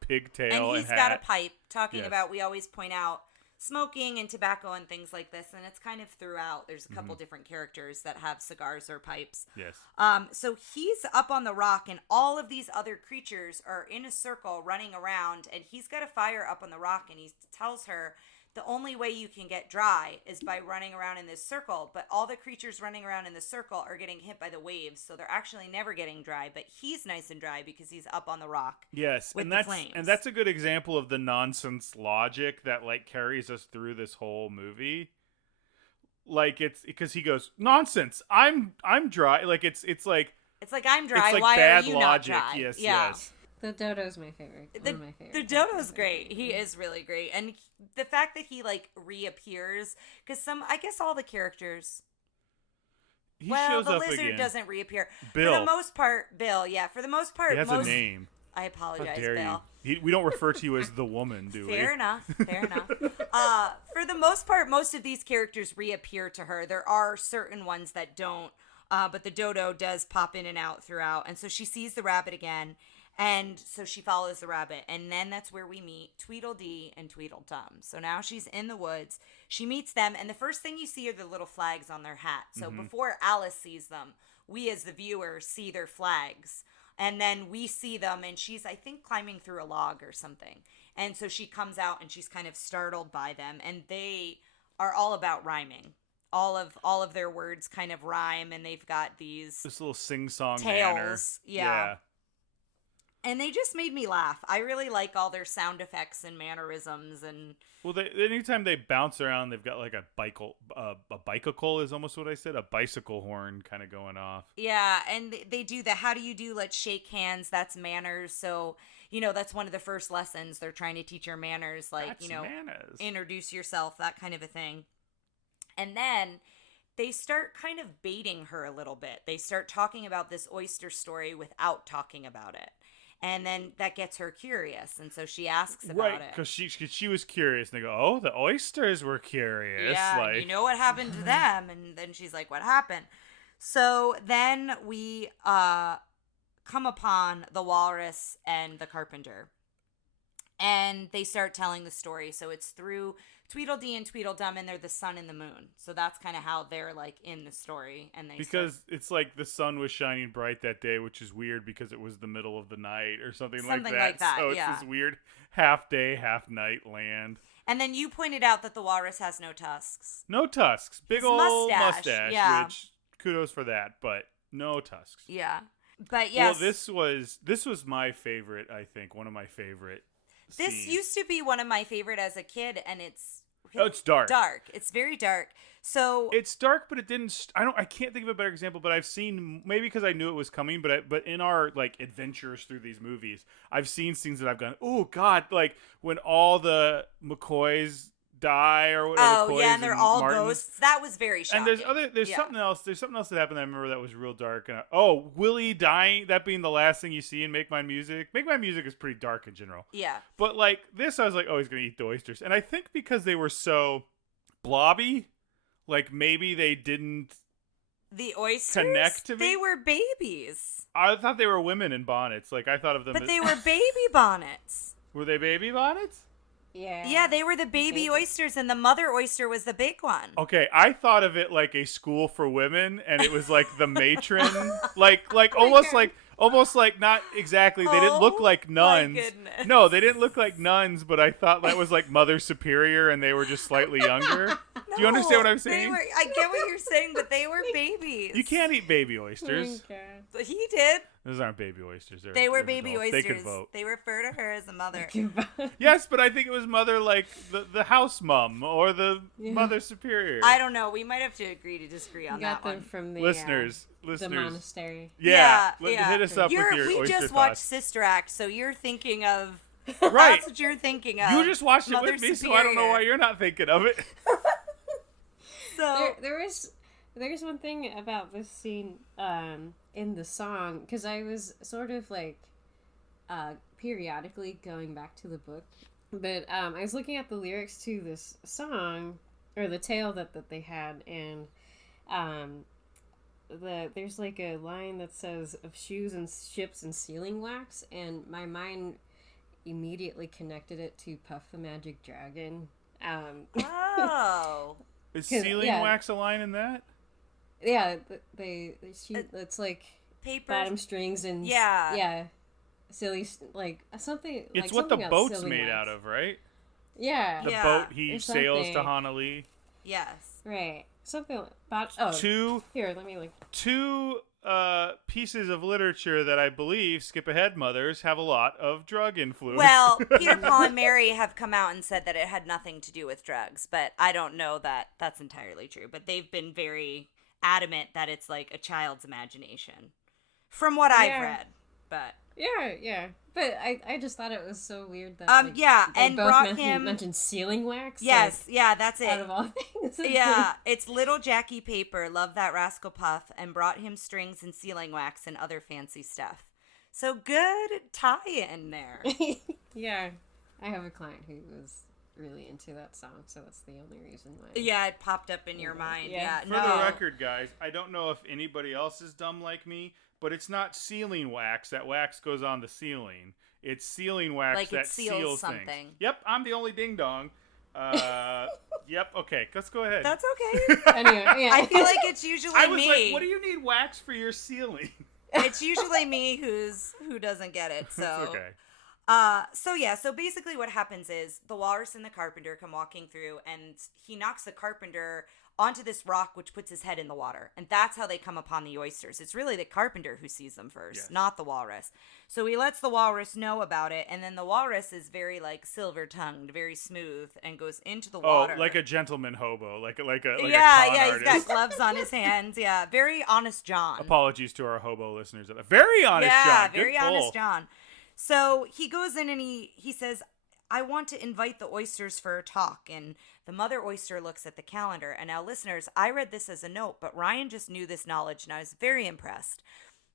pigtail, and he's got a pipe. Talking about, we always point out smoking and tobacco and things like this, and it's kind of throughout. There's a couple different characters that have cigars or pipes. Yes. So he's up on the rock, and all of these other creatures are in a circle running around, and he's got a fire up on the rock, and he tells her the only way you can get dry is by running around in this circle, but all the creatures running around in the circle are getting hit by the waves, so they're actually never getting dry, but he's nice and dry because he's up on the rock. Yes, with the flames. And that's a good example of the nonsense logic that like carries us through this whole movie. Like, it's because he goes, nonsense, I'm dry. Like it's like I'm dry. Like, why bad are you logic. Not dry? Yes. The Dodo's my favorite. One of my favorite. The Dodo's great. He is really great. And the fact that he like reappears, because I guess all the characters. He shows the up lizard again. Doesn't reappear. Bill. For the most part, Bill. Yeah, for the most part. He has a name. I apologize, How dare Bill. you? We don't refer to you as the woman, do we? Fair enough. For for the most part, most of these characters reappear to her. There are certain ones that don't, but the Dodo does pop in and out throughout. And so she sees the rabbit again, and so she follows the rabbit. And then that's where we meet Tweedledee and Tweedledum. So now she's in the woods. She meets them, and the first thing you see are the little flags on their hat. So before Alice sees them, we as the viewer see their flags. And then we see them, and she's, I think, climbing through a log or something. And so she comes out, and she's kind of startled by them. And they are all about rhyming. All of their words kind of rhyme, and they've got this little sing-song tales. manner. Yeah. And they just made me laugh. I really like all their sound effects and mannerisms. And well, anytime they bounce around, they've got like a bicycle is almost what I said, a bicycle horn kind of going off. Yeah, and they do the how do you do, let's shake hands, that's manners. So, that's one of the first lessons. They're trying to teach her manners, like, that's manners. Introduce yourself, that kind of a thing. And then they start kind of baiting her a little bit. They start talking about this oyster story without talking about it. And then that gets her curious, and so she asks about it. Right, because she was curious, and they go, oh, the oysters were curious. Yeah, like... you know what happened to them? And then she's like, what happened? So then we come upon the walrus and the carpenter. And they start telling the story. So it's through Tweedledee and Tweedledum, and they're the sun and the moon. So that's kind of how they're like in the story. And it's like the sun was shining bright that day, which is weird because it was the middle of the night or something like that. So it's this weird half day, half night land. And then you pointed out that the walrus has no tusks. No tusks. Big old mustache. Yeah. Which kudos for that, but no tusks. Yeah. But yes. Well, this was my favorite, I think, one of my favorite. This used to be one of my favorite as a kid, and it's dark. It's very dark. So it's dark, but it didn't. I can't think of a better example. But I've seen, maybe because I knew it was coming. But in our like adventures through these movies, I've seen scenes that I've gone, oh God, like when all the McCoys die or whatever. Oh yeah, and they're all ghosts. That was very shocking. And there's something else. There's something else that happened that I remember that was real dark. And Willie dying, that being the last thing you see in Make Mine Music. Make Mine Music is pretty dark in general. Yeah. But like this, I was like, oh, he's gonna eat the oysters. And I think because they were so blobby, like maybe they didn't. The oysters connect to me. They were babies. I thought they were women in bonnets. Like I thought of them. But they were baby bonnets. Were they baby bonnets? Yeah, they were the baby oysters, and the mother oyster was the big one. Okay, I thought of it like a school for women, and it was like the matron, like almost like not exactly. They didn't look like nuns. My goodness. No, they didn't look like nuns, but I thought that was like Mother Superior, and they were just slightly younger. Do you understand what I'm saying? I get what you're saying, but they were babies. You can't eat baby oysters. But he did. Those aren't baby oysters. They were baby adults. oysters. They could vote. They refer to her as a mother. Yes, but I think it was mother like the house mum or the Mother Superior. I don't know. We might have to agree to disagree on that one. Got them from the listeners. The monastery. Yeah. Hit us up with your oyster We just thoughts. watched Sister Act, so you're thinking of... Right. That's what you're thinking of. You just watched Mother it with me, Superior. so I don't know why you're not thinking of it. So there's one thing about this scene in the song, because I was sort of like periodically going back to the book, but I was looking at the lyrics to this song, or the tale that they had, and there's like a line that says of shoes and ships and sealing wax, and my mind immediately connected it to Puff the Magic Dragon. Oh. Is sealing wax a line in that? Yeah, it's like paper, bottom strings and silly like something. It's like what the something boat's made out of, right? Yeah, the boat he sails to Honolulu. Yes, right. Something about two pieces of literature that I believe, skip ahead mothers, have a lot of drug influence. Well, Peter, Paul, and Mary have come out and said that it had nothing to do with drugs, but I don't know that that's entirely true. But they've been very adamant that it's like a child's imagination, from what I've read. But but I just thought it was so weird that and both brought mentioned sealing wax. Yes, that's it. Out of all things. Yeah, it's little Jackie Paper, love that rascal Puff, and brought him strings and sealing wax and other fancy stuff. So good tie-in there. Yeah, I have a client who was really into that song, so that's the only reason why. Yeah, it popped up in your mind. Yeah. For the record, guys, I don't know if anybody else is dumb like me, but it's not sealing wax. That wax goes on the ceiling. It's sealing wax like that it seals something. Things. Yep, I'm the only ding dong. Yep. Okay, let's go ahead. That's okay. Anyway, yeah. I feel like it's usually I was me. like, what do you need wax for your ceiling? It's usually me who doesn't get it. So It's okay. So basically what happens is the walrus and the carpenter come walking through, and he knocks the carpenter onto this rock, which puts his head in the water. And that's how they come upon the oysters. It's really the carpenter who sees them first, not the walrus. So he lets the walrus know about it, and then the walrus is very, like, silver-tongued, very smooth, and goes into the water. Oh, like a gentleman hobo, like a con he's artist. got gloves on his hands. Yeah, very honest John. Apologies to our hobo listeners. Very honest John. Yeah, Good very pull. honest John. So he goes in and he says, I want to invite the oysters for a talk. And the mother oyster looks at the calendar. And now, listeners, I read this as a note, but Ryan just knew this knowledge, and I was very impressed.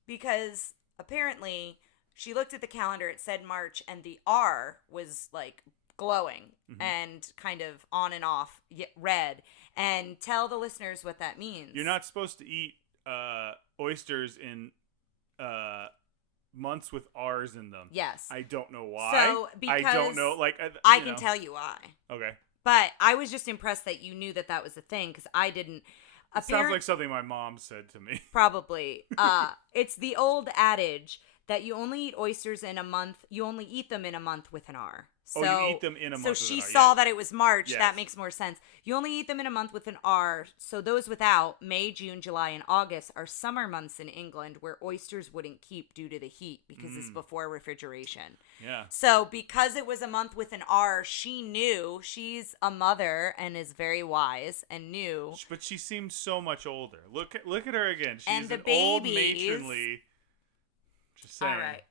Because apparently she looked at the calendar, it said March, and the R was like glowing and kind of on and off red. And tell the listeners what that means. You're not supposed to eat oysters in months with R's in them. Yes. I don't know why. So, because I don't know. Like I can tell you why. Okay. But I was just impressed that you knew that that was a thing, because I didn't. It sounds like something my mom said to me. Probably. It's the old adage that you only eat oysters in a month. You only eat them in a month with an R. So, you eat them in a month with So she an R, saw yes. that it was March. Yes. That makes more sense. You only eat them in a month with an R. So those without, May, June, July, and August, are summer months in England where oysters wouldn't keep due to the heat because it's before refrigeration. Yeah. So because it was a month with an R, she knew. She's a mother and is very wise and knew. But she seemed so much older. Look at her again. She's And the an old babies. matronly. Just saying. All right.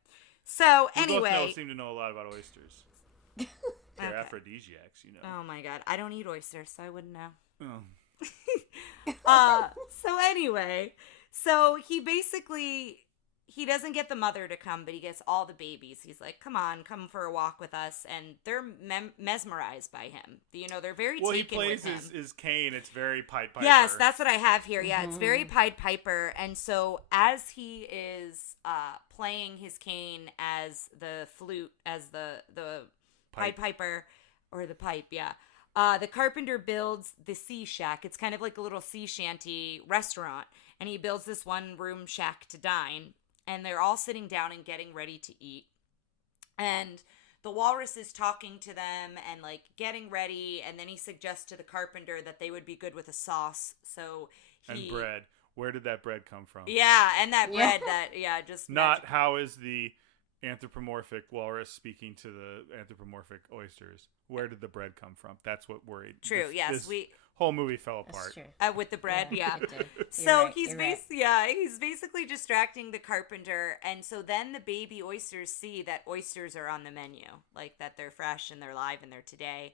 So We anyway. both seem to know a lot about oysters. They're Okay. aphrodisiacs, you know. Oh my God. I don't eat oysters, so I wouldn't know. Oh. So anyway, so he doesn't get the mother to come, but he gets all the babies. He's like, come for a walk with us. And they're mesmerized by him. You know, they're very taken with him. Well, he plays his cane. It's very Pied Piper. Yes, that's what I have here. Yeah, it's very Pied Piper. And so as he is playing his cane as the flute, as the Pied Piper, or the pipe, yeah. The carpenter builds the sea shack. It's kind of like a little sea shanty restaurant. And he builds this one-room shack to dine. And they're all sitting down and getting ready to eat. And the walrus is talking to them and, like, getting ready. And then he suggests to the carpenter that they would be good with a sauce. So And bread. Where did that bread come from? Yeah, and that bread just... Not how is the anthropomorphic walrus speaking to the anthropomorphic oysters. Where did the bread come from? That's what worried. True, yes. This whole movie fell apart. With the bread, yeah. It did. So he's basically distracting the carpenter, and so then the baby oysters see that oysters are on the menu, like that they're fresh and they're live and they're today.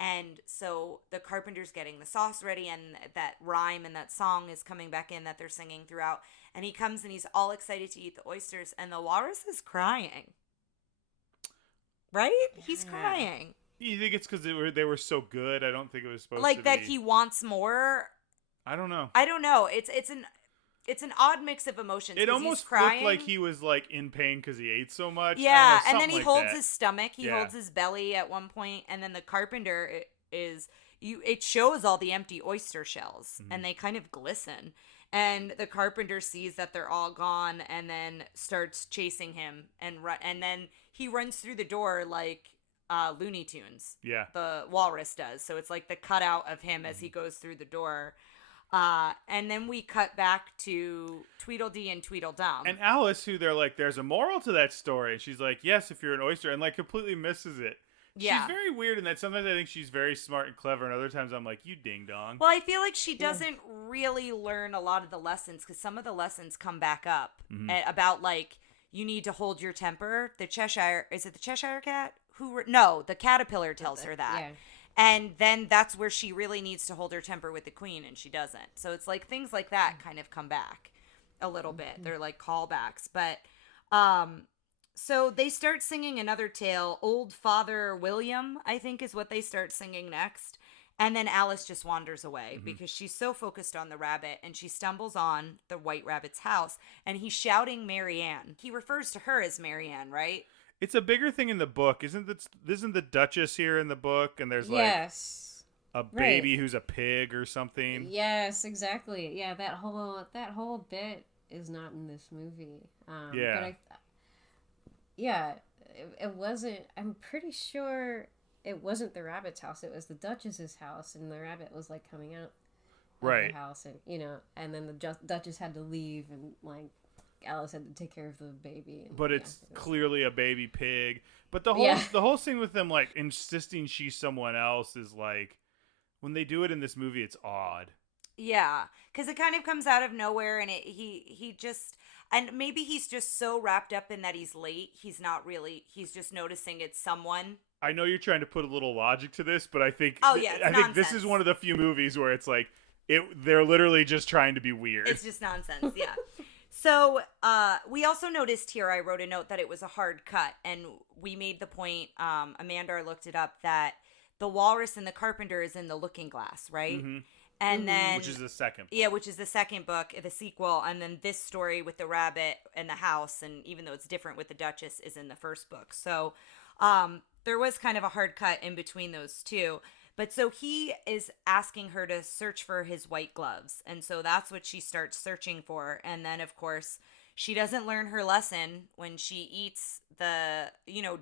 And so the carpenter's getting the sauce ready, and that rhyme and that song is coming back in that they're singing throughout. And he comes and he's all excited to eat the oysters, and the walrus is crying. Right? Yeah. He's crying. You think it's because they were so good? I don't think it was supposed like to that be. He wants more. I don't know. It's an odd mix of emotions. It almost looked like he was like in pain because he ate so much. Yeah, and then he like holds that. his stomach. He holds his belly at one point, and then the carpenter it shows all the empty oyster shells, and they kind of glisten. And the carpenter sees that they're all gone, and then starts chasing him, and then he runs through the door like Looney Tunes. Yeah, the walrus does. So it's like the cutout of him as he goes through the door. And then we cut back to Tweedledee and Tweedledum. And Alice, who they're like, there's a moral to that story. And she's like, yes, if you're an oyster, and like completely misses it. Yeah. She's very weird in that sometimes I think she's very smart and clever, and other times I'm like, you ding dong. Well, I feel like she doesn't really learn a lot of the lessons, because some of the lessons come back up about, like, you need to hold your temper. Is it the Cheshire Cat? No, the caterpillar tells her that. Yeah. And then that's where she really needs to hold her temper with the queen, and she doesn't. So it's like things like that kind of come back a little bit. They're like callbacks. But So they start singing another tale. Old Father William, I think, is what they start singing next. And then Alice just wanders away because she's so focused on the rabbit, and she stumbles on the White Rabbit's house, and he's shouting Marianne. He refers to her as Marianne, right? It's a bigger thing in the book. Isn't the Duchess here in the book? And there's like yes. a baby who's a pig or something. Yes, exactly. Yeah, that whole bit is not in this movie. Yeah. But it wasn't. I'm pretty sure it wasn't the rabbit's house. It was the Duchess's house, and the rabbit was like coming out of the house, and and then the Duchess had to leave, and like Alice had to take care of the baby. And, but it's clearly a baby pig. But the whole thing with them like insisting she's someone else is like, when they do it in this movie, it's odd. Yeah, because it kind of comes out of nowhere, and he just. And maybe he's just so wrapped up in that he's late. He's just noticing it's someone. I know you're trying to put a little logic to this, but I think I think this is one of the few movies where it's like they're literally just trying to be weird. It's just nonsense, yeah. So we also noticed here, I wrote a note that it was a hard cut, and we made the point, Amanda looked it up, that the walrus and the carpenter is in the looking glass, right? Mm-hmm. And then, which is the second book. Yeah, which is the second book, the sequel, and then this story with the rabbit and the house, and even though it's different with the Duchess, is in the first book. So there was kind of a hard cut in between those two. But so he is asking her to search for his white gloves, and so that's what she starts searching for. And then, of course, she doesn't learn her lesson when she eats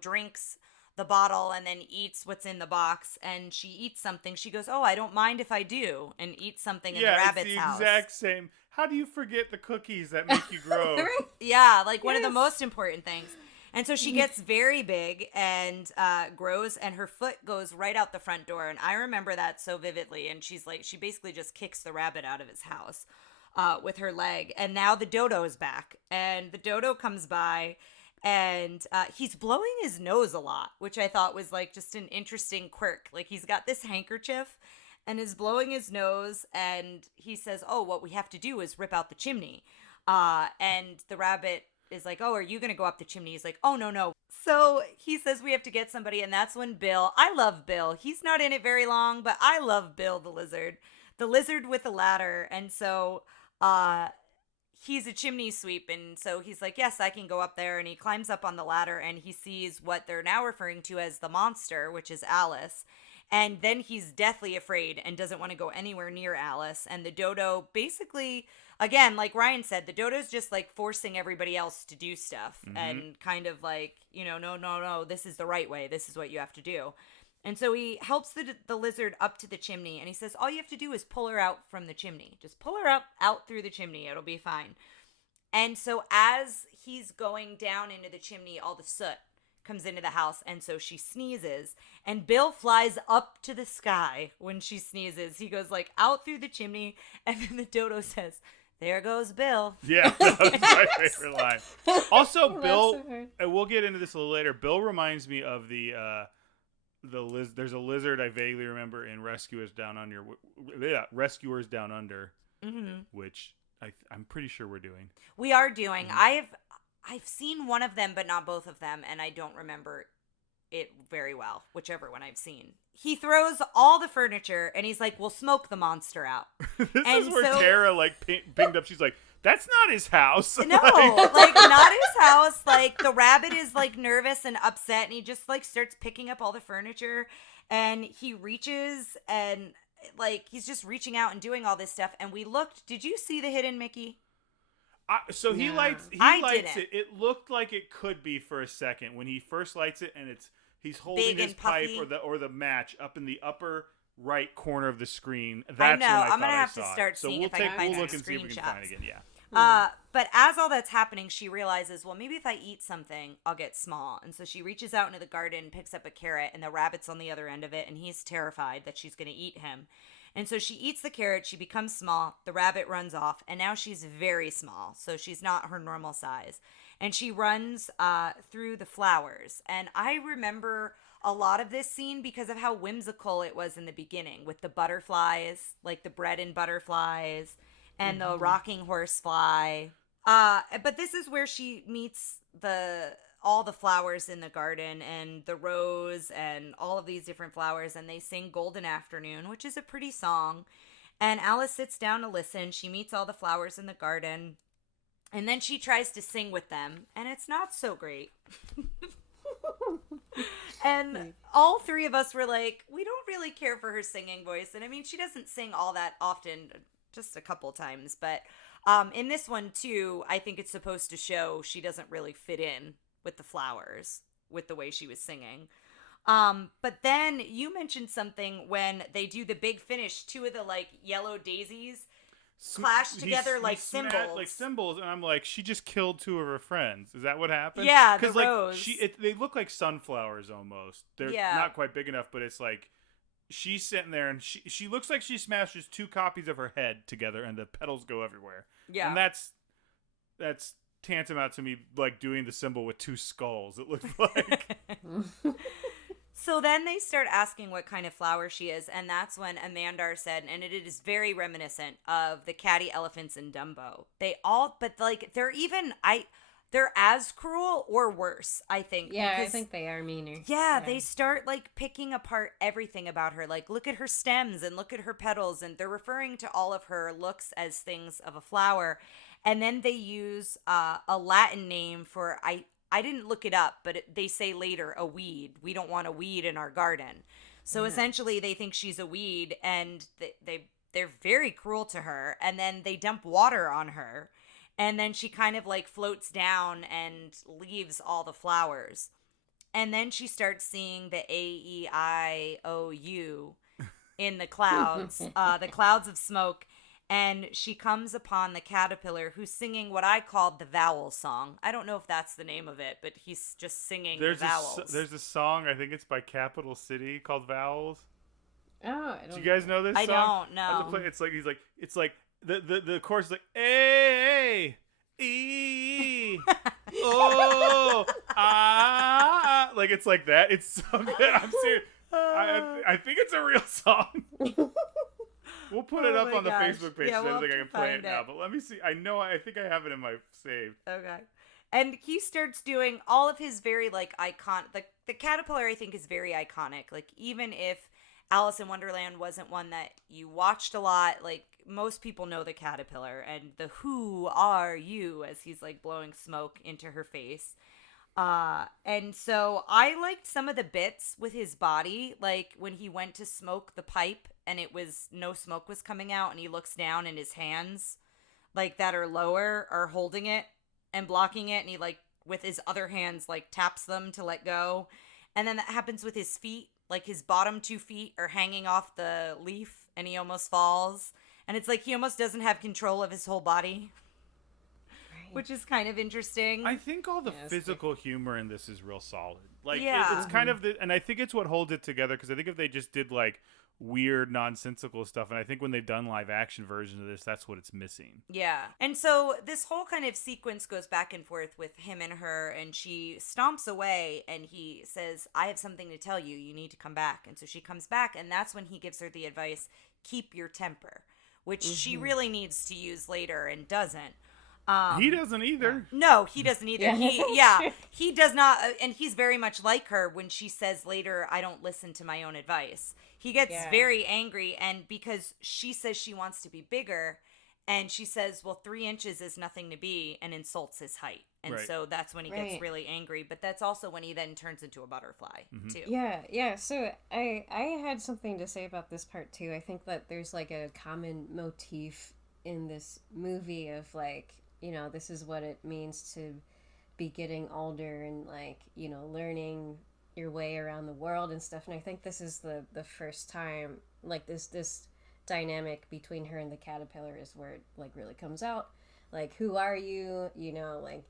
drinks the bottle and then eats what's in the box, and she eats something. She goes, "Oh, I don't mind if I do," and eats something in the rabbit's house. Yeah, it's the exact same. How do you forget the cookies that make you grow? Yeah, like one of the most important things. And so she gets very big and grows, and her foot goes right out the front door. And I remember that so vividly. And she basically just kicks the rabbit out of his house with her leg. And now the Dodo is back, and the Dodo comes by. And he's blowing his nose a lot, which I thought was like just an interesting quirk. Like he's got this handkerchief and is blowing his nose, and he says, "Oh, what we have to do is rip out the chimney." And the rabbit is like, "Oh, are you going to go up the chimney?" He's like, "Oh, no. So he says we have to get somebody, and that's when I love Bill. He's not in it very long, but I love Bill the lizard with a ladder. And so he's a chimney sweep, and so he's like, "Yes, I can go up there," and he climbs up on the ladder, and he sees what they're now referring to as the monster, which is Alice. And then he's deathly afraid and doesn't want to go anywhere near Alice. And the Dodo basically, again, like Ryan said, the Dodo's just like forcing everybody else to do stuff and kind of like, no, this is the right way. This is what you have to do. And so he helps the lizard up to the chimney, and he says, all you have to do is pull her out from the chimney. Just pull her out through the chimney. It'll be fine. And so as he's going down into the chimney, all the soot comes into the house, and so she sneezes, and Bill flies up to the sky when she sneezes. He goes like out through the chimney, and then the Dodo says, "There goes Bill." Yeah, that was my favorite line. Also, Bill, and we'll get into this a little later, Bill reminds me of there's a lizard I vaguely remember in Rescuers Down Under, which I'm pretty sure we're doing. We are doing. I've seen one of them, but not both of them, and I don't remember it very well, whichever one I've seen. He throws all the furniture, and he's like, "We'll smoke the monster out." This is where Tara pinged up. She's like, "That's not his house." No, like not his house. Like the rabbit is like nervous and upset, and he just like starts picking up all the furniture, and he reaches and like he's just reaching out and doing all this stuff. And we looked. Did you see the hidden Mickey? He lights it. It looked like it could be for a second when he first lights it, and he's holding his pipe or the match up in the upper right corner of the screen. That's I know. When I'm gonna have to start seeing if I can find we'll look some and see if we can find it again. Yeah. But as all that's happening, she realizes, well, maybe if I eat something, I'll get small. And so she reaches out into the garden, picks up a carrot, and the rabbit's on the other end of it, and he's terrified that she's going to eat him. And so she eats the carrot, she becomes small, the rabbit runs off, and now she's very small, so she's not her normal size. And she runs through the flowers. And I remember a lot of this scene because of how whimsical it was in the beginning with the butterflies, like the bread and butterflies, and the rocking horsefly. But this is where she meets the all the flowers in the garden and the rose and all of these different flowers, and they sing Golden Afternoon, which is a pretty song. And Alice sits down to listen. She meets all the flowers in the garden, and then she tries to sing with them, and it's not so great. And all three of us were like, we don't really care for her singing voice. And I mean, she doesn't sing all that often, just a couple times. But in this one, too, I think it's supposed to show she doesn't really fit in with the flowers, with the way she was singing. But then you mentioned something when they do the big finish, two of the, like, yellow daisies clash together like cymbals. Like cymbals, and I'm like, she just killed two of her friends. Is that what happened? Yeah, the like, rose. They look like sunflowers almost. They're not quite big enough, but it's like she's sitting there, and she looks like she smashes two copies of her head together, and the petals go everywhere. Yeah, and that's tantamount to me like doing the symbol with two skulls. It looks like. So then they start asking what kind of flower she is, and that's when Amandar said, and it is very reminiscent of the catty elephants in Dumbo. They're as cruel or worse, I think. Yeah, I think they are meaner. Yeah, they start, like, picking apart everything about her. Like, look at her stems and look at her petals, and they're referring to all of her looks as things of a flower. And then they use a Latin name for, I didn't look it up, but they say later, a weed. We don't want a weed in our garden. So essentially they think she's a weed, and they're very cruel to her. And then they dump water on her. And then she kind of like floats down and leaves all the flowers. And then she starts seeing the AEIOU in the clouds, the clouds of smoke. And she comes upon the caterpillar who's singing what I called the Vowel Song. I don't know if that's the name of it, but he's just singing the vowels. There's a song, I think it's by Capital City, called Vowels. Oh, I don't. Do you guys know this song? I don't know. It's like the chorus is like A E O ah, like it's like that. It's so good. I'm serious. I think it's a real song. We'll put it up on the Facebook page. I don't think I can play it now, but let me see. I think I have it in my saved. Okay. And he starts doing all of his very, like, the caterpillar, I think, is very iconic. Like, even if Alice in Wonderland wasn't one that you watched a lot, like, most people know the caterpillar and the "Who are you?" as he's, like, blowing smoke into her face. And so I liked some of the bits with his body, like when he went to smoke the pipe and no smoke was coming out, and he looks down and his hands, like, that are lower are holding it and blocking it, and he, like, with his other hands, like, taps them to let go. And then that happens with his feet, like his bottom 2 feet are hanging off the leaf and he almost falls, and it's like he almost doesn't have control of his whole body. Which is kind of interesting. I think all the physical humor in this is real solid. Like, it's kind of and I think it's what holds it together, because I think if they just did, like, weird, nonsensical stuff, and I think when they've done live action versions of this, that's what it's missing. Yeah. And so this whole kind of sequence goes back and forth with him and her, and she stomps away, and he says, I have something to tell you. You need to come back. And so she comes back, and that's when he gives her the advice, keep your temper, which she really needs to use later and doesn't. He doesn't either. No, he doesn't either. He does not, and he's very much like her when she says later, I don't listen to my own advice. He gets very angry, and because she says she wants to be bigger, and she says, well, 3 inches is nothing to be, and insults his height. And so that's when he gets really angry, but that's also when he then turns into a butterfly, too. Yeah, so I had something to say about this part, too. I think that there's, like, a common motif in this movie of, like, you know, this is what it means to be getting older and, like, you know, learning your way around the world and stuff. And I think this is the first time, like, this dynamic between her and the caterpillar is where it, like, really comes out. Like, who are you? You know, like,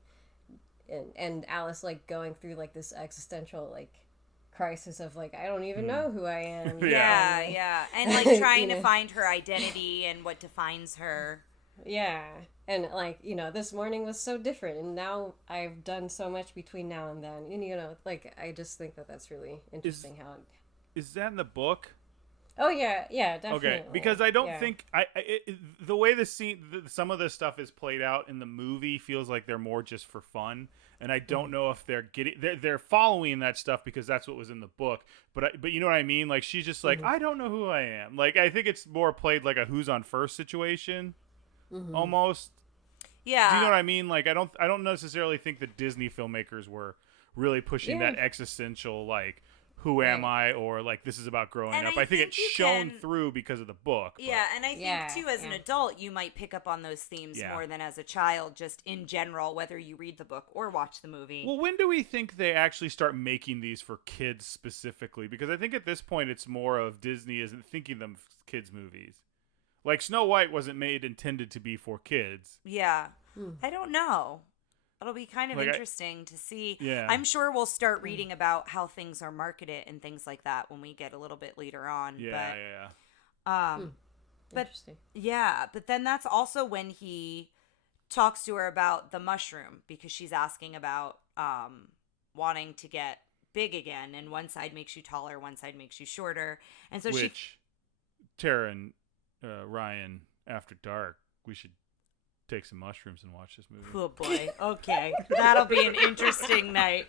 and Alice, like, going through, like, this existential, like, crisis of, like, I don't even know who I am. Yeah. And, like, trying to find her identity and what defines her. Yeah. And, like, you know, this morning was so different, and now I've done so much between now and then. And, you know, like, I just think that that's really interesting Is that in the book? Oh, yeah, definitely. Okay, because I don't think... the way the scene... some of this stuff is played out in the movie feels like they're more just for fun. and I don't know if they're following that stuff because that's what was in the book. But you know what I mean? Like she's just like, I don't know who I am. Like I think it's more played like a who's on first situation, almost. Yeah. Do you know what I mean? Like I don't necessarily think the Disney filmmakers were really pushing that existential like who am I, or like this is about growing up. I think it's shown through because of the book. Yeah, and I think too as an adult you might pick up on those themes more than as a child, just in general, whether you read the book or watch the movie. Well, when do we think they actually start making these for kids specifically? Because I think at this point it's more of Disney isn't thinking them kids movies. Like Snow White wasn't intended to be for kids. Yeah. I don't know. It'll be kind of interesting to see. Yeah. I'm sure we'll start reading about how things are marketed and things like that when we get a little bit later on. Yeah, but interesting. Yeah, but then that's also when he talks to her about the mushroom, because she's asking about wanting to get big again, and one side makes you taller, one side makes you shorter. And so Tara and Ryan, after dark, we should take some mushrooms and watch this movie. Oh boy. Okay. That'll be an interesting night.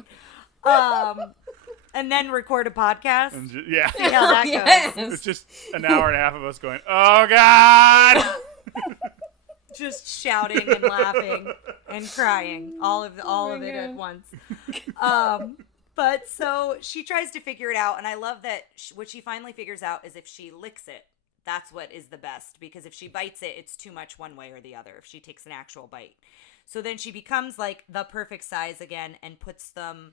And then record a podcast. See how that goes. It's just an hour and a half of us going, oh God! Just shouting and laughing and crying. All of it at once. But so she tries to figure it out, and I love that what she finally figures out is if she licks it, that's what is the best, because if she bites it, it's too much one way or the other if she takes an actual bite. So then she becomes like the perfect size again and puts them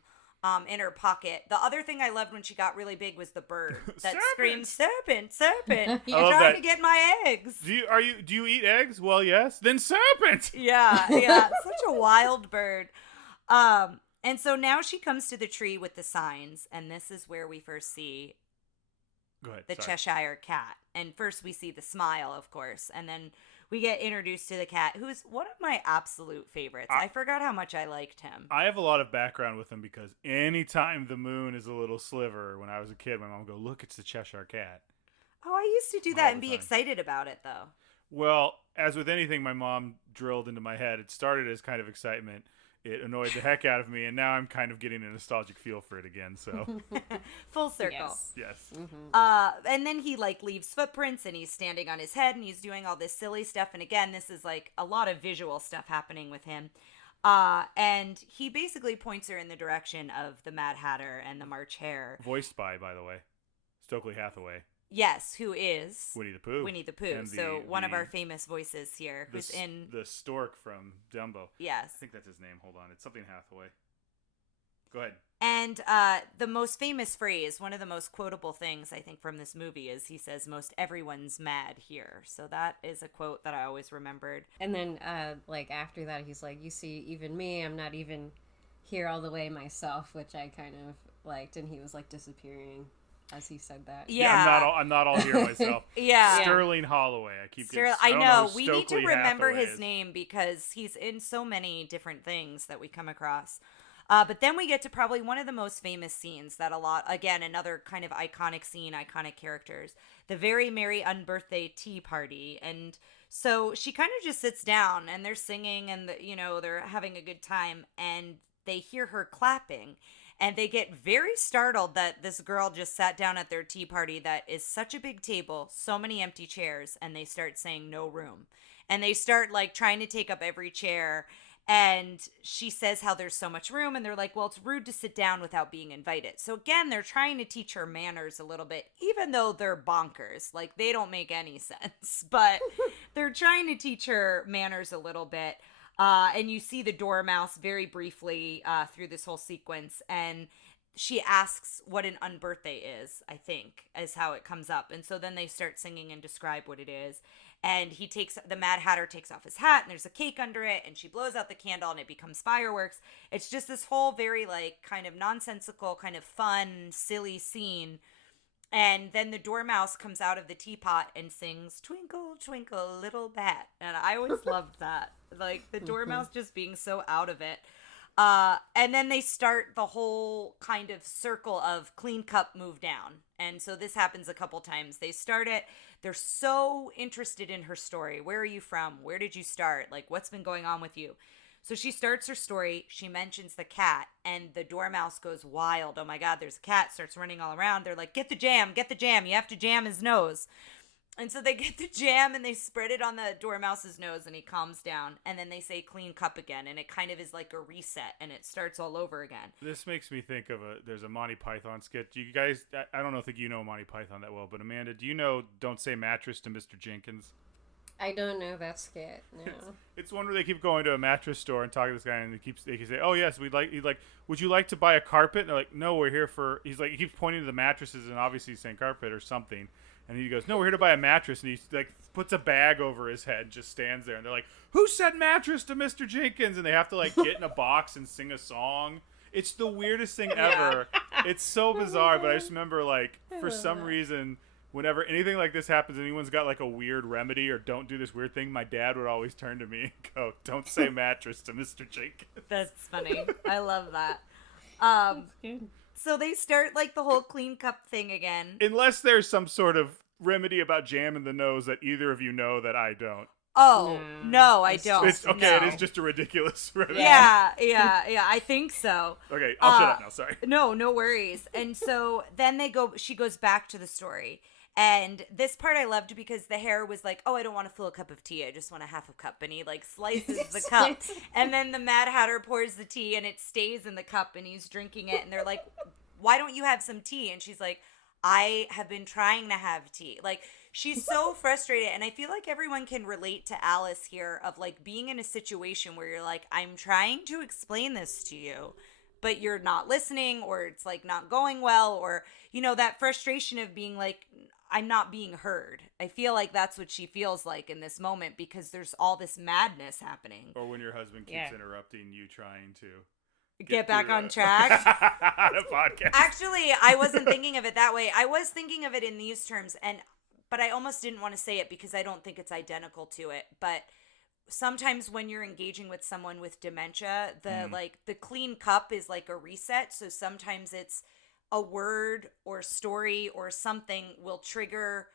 in her pocket. The other thing I loved when she got really big was the bird that screams, "Serpent, serpent, you're trying to get my eggs." Do you eat eggs? Well, yes. Then serpent. Yeah. Such a wild bird. And so now she comes to the tree with the signs, and this is where we first see the Cheshire Cat. And first we see the smile, of course, and then we get introduced to the cat, who's one of my absolute favorites. I forgot how much I liked him. I have a lot of background with him because anytime the moon is a little sliver, when I was a kid, my mom would go, "Look, it's the Cheshire Cat." Oh, I used to do that and be excited about it, though. Well, as with anything my mom drilled into my head, it started as kind of excitement. It annoyed the heck out of me, and now I'm kind of getting a nostalgic feel for it again. So full circle. Yes. Mm-hmm. And then he like leaves footprints, and he's standing on his head, and he's doing all this silly stuff. And again, this is like a lot of visual stuff happening with him. And he basically points her in the direction of the Mad Hatter and the March Hare. Voiced by the way, Stokely Hathaway. Yes, who is Winnie the Pooh. Winnie the Pooh. So one of our famous voices here, who's in the stork from Dumbo. Yes, I think that's his name. Hold on, it's something Hathaway. Go ahead. And the most famous phrase, one of the most quotable things I think from this movie, is he says, "Most everyone's mad here." So that is a quote that I always remembered. And then like after that, he's like, "You see, even me, I'm not even here all the way myself," which I kind of liked, and he was like disappearing as he said that. Yeah, I'm not all here myself. Yeah, Sterling Holloway. I know. We need to remember his name because he's in so many different things that we come across. But then we get to probably one of the most famous scenes that another kind of iconic scene, iconic characters, the very merry Unbirthday tea party. And so she kind of just sits down and they're singing and they're having a good time, and they hear her clapping. And they get very startled that this girl just sat down at their tea party that is such a big table, so many empty chairs, and they start saying no room. And they start like trying to take up every chair. And she says how there's so much room, and they're like, well, it's rude to sit down without being invited. So again, they're trying to teach her manners a little bit, even though they're bonkers. Like, they don't make any sense, but they're trying to teach her manners a little bit. And you see the dormouse very briefly through this whole sequence, and she asks what an unbirthday is, I think, is how it comes up. And so then they start singing and describe what it is. And the Mad Hatter takes off his hat, and there's a cake under it, and she blows out the candle, and it becomes fireworks. It's just this whole very, like, kind of nonsensical, kind of fun, silly scene. And then the dormouse comes out of the teapot and sings, "Twinkle, twinkle, little bat." And I always loved that. Like, the dormouse just being so out of it. And then they start the whole kind of circle of clean cup, move down. And so this happens a couple times. They start it. They're so interested in her story. Where are you from? Where did you start? Like, what's been going on with you? So she starts her story. She mentions the cat, and the dormouse goes wild. Oh my God, there's a cat, starts running all around. They're like, get the jam. You have to jam his nose. And so they get the jam and they spread it on the dormouse's nose and he calms down. And then they say clean cup again. And it kind of is like a reset and it starts all over again. This makes me think of there's a Monty Python skit. You guys, I don't think you know Monty Python that well, but Amanda, do you know Don't Say Mattress to Mr. Jenkins? I don't know that skit, no. It's one where they keep going to a mattress store and talking to this guy and they say, oh yes, would you like to buy a carpet? And they're like, no, we're here for, he keeps pointing to the mattresses and obviously he's saying carpet or something. And he goes, no, we're here to buy a mattress. And he puts a bag over his head, just stands there. And they're like, who said mattress to Mr. Jenkins? And they have to get in a box and sing a song. It's the weirdest thing ever. It's so bizarre. But I just remember for some reason, whenever anything like this happens, anyone's got a weird remedy or don't do this weird thing, my dad would always turn to me and go, don't say mattress to Mr. Jenkins. That's funny. I love that. So they start the whole clean cup thing again. Unless there's some sort of remedy about jam in the nose that either of you know that I don't. Oh, no, I don't. It's, okay, no. It is just a ridiculous remedy. Yeah, I think so. Okay, I'll shut up now, sorry. No worries. And so then she goes back to the story. And this part I loved because the Hare was like, oh, I don't want a full cup of tea. I just want a half a cup. And he slices the cup. And then the Mad Hatter pours the tea and it stays in the cup and he's drinking it. And they're like, why don't you have some tea? And she's like, I have been trying to have tea. She's so frustrated. And I feel like everyone can relate to Alice here of being in a situation where you're like, I'm trying to explain this to you, but you're not listening or it's not going well or, that frustration of being I'm not being heard. I feel like that's what she feels like in this moment because there's all this madness happening. Or when your husband keeps interrupting you trying to get back on track. On a podcast. Actually, I wasn't thinking of it that way. I was thinking of it in these terms, but I almost didn't want to say it because I don't think it's identical to it. But sometimes when you're engaging with someone with dementia, the clean cup is a reset. So sometimes it's a word or story or something will trigger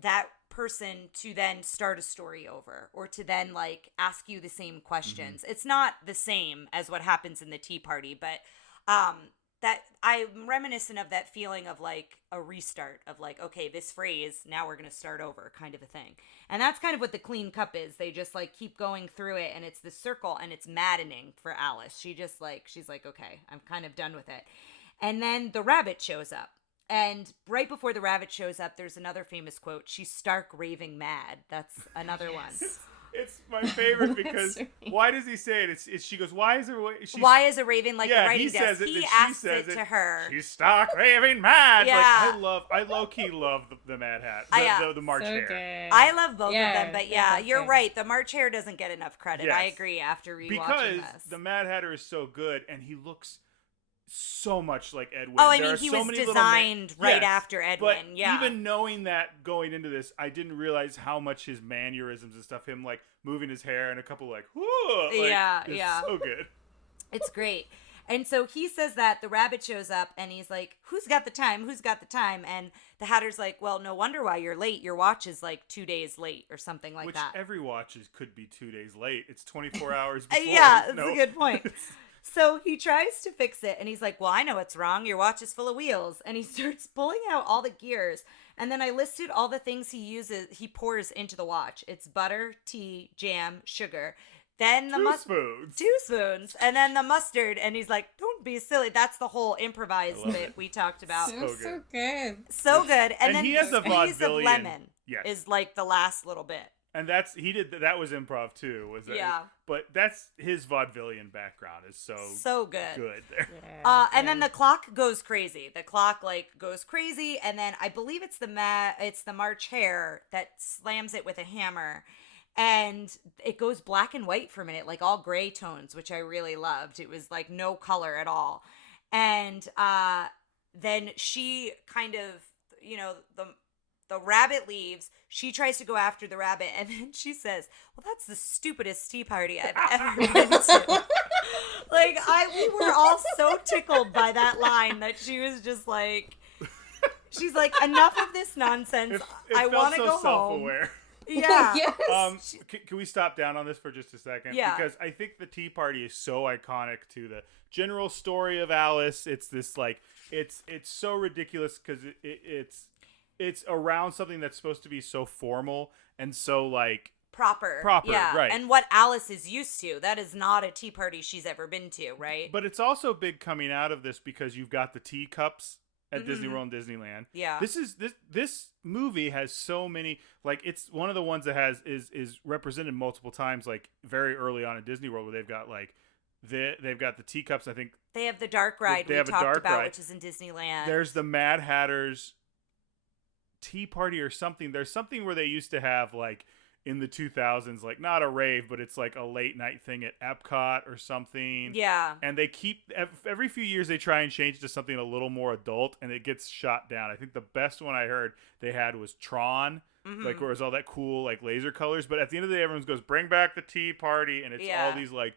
that person to then start a story over or to then ask you the same questions. Mm-hmm. It's not the same as what happens in the tea party, but that I'm reminiscent of that feeling of a restart of okay, this phrase, now we're going to start over kind of a thing. And that's kind of what the clean cup is. They just keep going through it and it's the circle and it's maddening for Alice. She just she's like, okay, I'm kind of done with it. And then the rabbit shows up. And right before the rabbit shows up, there's another famous quote. She's stark raving mad. That's another one. It's my favorite because why does he say it? She goes, why is a raven the writing desk? Says it, he asks it to her. She's stark raving mad. Yeah. I low-key love the Mad Hat. The March Hare. Good. I love both of them, but you're right. The March Hare doesn't get enough credit. Yes. I agree after rewatching because this. The Mad Hatter is so good and he looks so much like Edwin. Oh, I mean, he was designed right after Edwin. But even knowing that going into this, I didn't realize how much his mannerisms and stuff, him moving his hair and a couple so good. It's great. And so he says that the rabbit shows up and he's like, who's got the time? And the Hatter's like, well, no wonder why you're late. Your watch is 2 days late or something like that. Which every watch could be 2 days late. It's 24 hours before. That's a good point. So he tries to fix it, and he's like, well, I know what's wrong. Your watch is full of wheels. And he starts pulling out all the gears. And then I listed all the things he pours into the watch. It's butter, tea, jam, sugar. Then the 2 spoons. And then the mustard. And he's like, don't be silly. That's the whole improvised bit we talked about. So good. So good. And then he has a squeeze of vaudevillian. lemon Yes. is the last little bit. And that was improv too, was that? Yeah. But that's his vaudevillian background is so good there. Yeah, and then the clock goes crazy. The clock goes crazy, and then I believe it's the March Hare that slams it with a hammer, and it goes black and white for a minute, all gray tones, which I really loved. It was no color at all, and then she kind of the rabbit leaves. She tries to go after the rabbit, and then she says, well, that's the stupidest tea party I've ever been to. We were all so tickled by that line that she was just she's like, enough of this nonsense. I want to go home. Yeah. Yes. Can we stop down on this for just a second? Yeah. Because I think the Tea Party is so iconic to the general story of Alice. It's this like it's so ridiculous because it's around something that's supposed to be so formal and so like proper, yeah, right. And what Alice is used to. That is not a tea party she's ever been to, right? But it's also big coming out of this because you've got the teacups at Disney World and Disneyland. Yeah. This movie has so many, like, it's one of the ones that has is represented multiple times, like very early on in Disney World, where they've got like they've got the teacups. I think they have the dark ride we talked about, which is in Disneyland. There's the Mad Hatter's Tea Party or something. There's something where they used to have like in the 2000s, like not a rave, but it's like a late night thing at Epcot or something. Yeah. And they keep, every few years they try and change it to something a little more adult, and it gets shot down. I think the best one I heard they had was Tron, like where it was all that cool like laser colors. But at the end of the day, everyone goes, bring back the Tea Party, and it's all these like,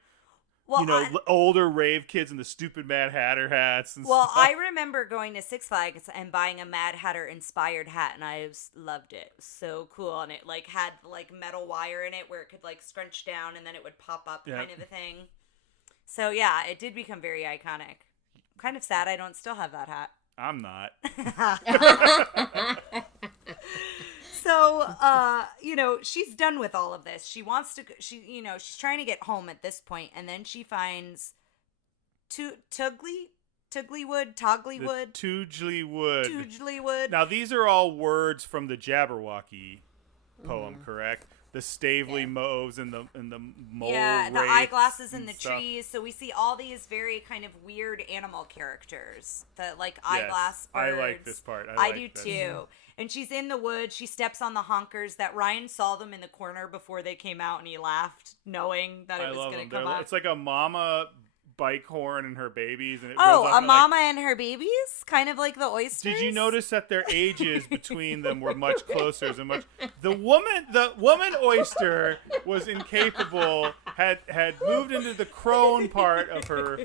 older rave kids in the stupid Mad Hatter hats and stuff. I remember going to Six Flags and buying a Mad Hatter inspired hat, and I loved it. It was so cool, and it like had like metal wire in it where it could like scrunch down and then it would pop up, kind of a thing. So yeah, it did become very iconic. Kind of sad I don't still have that hat. I'm not. So, she's done with all of this. She wants to, she's trying to get home at this point, and then she finds Tooglywood. Now, these are all words from the Jabberwocky poem, correct? The Stavely moves and the mole the wraiths eyeglasses in and the stuff. trees. So we see all these very kind of weird animal characters. The like eyeglass birds. I like this part. I do too. And she's in the woods. She steps on the honkers that Ryan saw them in the corner before they came out, and he laughed, knowing that it was going to come up. It's like a mama bike horn and her babies. And it mama and her babies? Kind of like the oysters? Did you notice that their ages between them were much closer? The woman oyster was incapable, had moved into the crone part of her.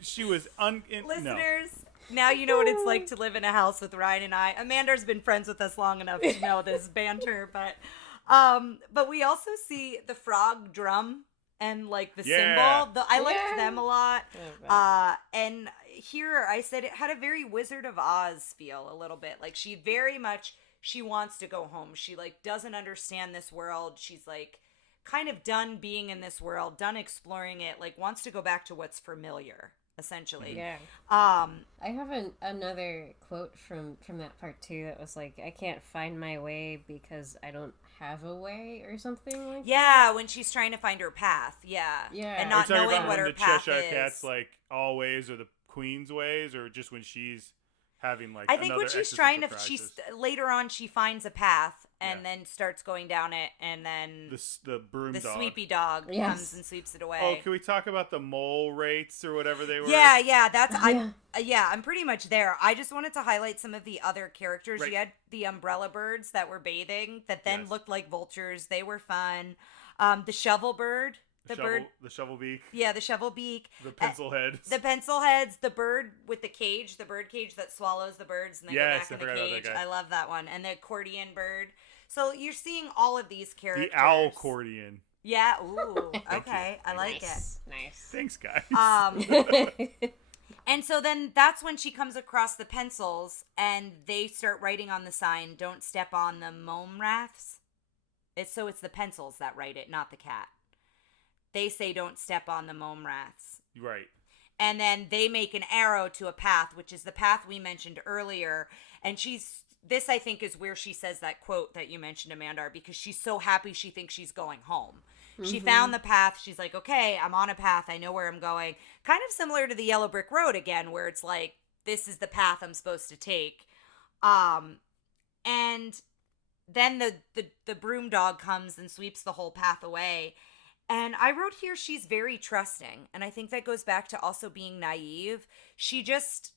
She was Listeners, now you know what it's like to live in a house with Ryan and I. Amanda's been friends with us long enough to know this banter, but we also see the frog drum and like the cymbal. I liked them a lot. And here I said it had a very Wizard of Oz feel a little bit. Like she wants to go home. She like doesn't understand this world. She's like kind of done being in this world, done exploring it, like wants to go back to what's familiar. Essentially. Yeah. I have another quote from that part too that was like, I can't find my way because I don't have a way or something like that. When she's trying to find her path. Yeah. And not knowing what her path is. The Cheshire Cat's like always or the Queen's ways, or just when she's having like I think when she's trying to later on she finds a path and then starts going down it, and then the broom dog, sweepy dog comes and sweeps it away. Oh, can we talk about the mole wraiths or whatever they were? I'm pretty much there. I just wanted to highlight some of the other characters. You had the umbrella birds that were bathing that then looked like vultures. They were fun. The shovel bird. The shovel beak. Yeah, the shovel beak. The pencil heads. The pencil heads. The bird with the cage. The bird cage that swallows the birds and then go back in the cage. I love that one. And the accordion bird. So you're seeing all of these characters. The owl accordion. Yeah. Ooh. Okay. I like it. Nice. Thanks, guys. And so then that's when she comes across the pencils and they start writing on the sign, "Don't step on the mome raths." It's the pencils that write it, not the cat. They say don't step on the mome raths. Right. And then they make an arrow to a path, which is the path we mentioned earlier. And this I think is where she says that quote that you mentioned, Amanda, because she's so happy she thinks she's going home. Mm-hmm. She found the path. She's like, okay, I'm on a path. I know where I'm going. Kind of similar to the Yellow Brick Road again, where it's like, this is the path I'm supposed to take. And then the broom dog comes and sweeps the whole path away. And I wrote here she's very trusting. And I think that goes back to also being naive. She just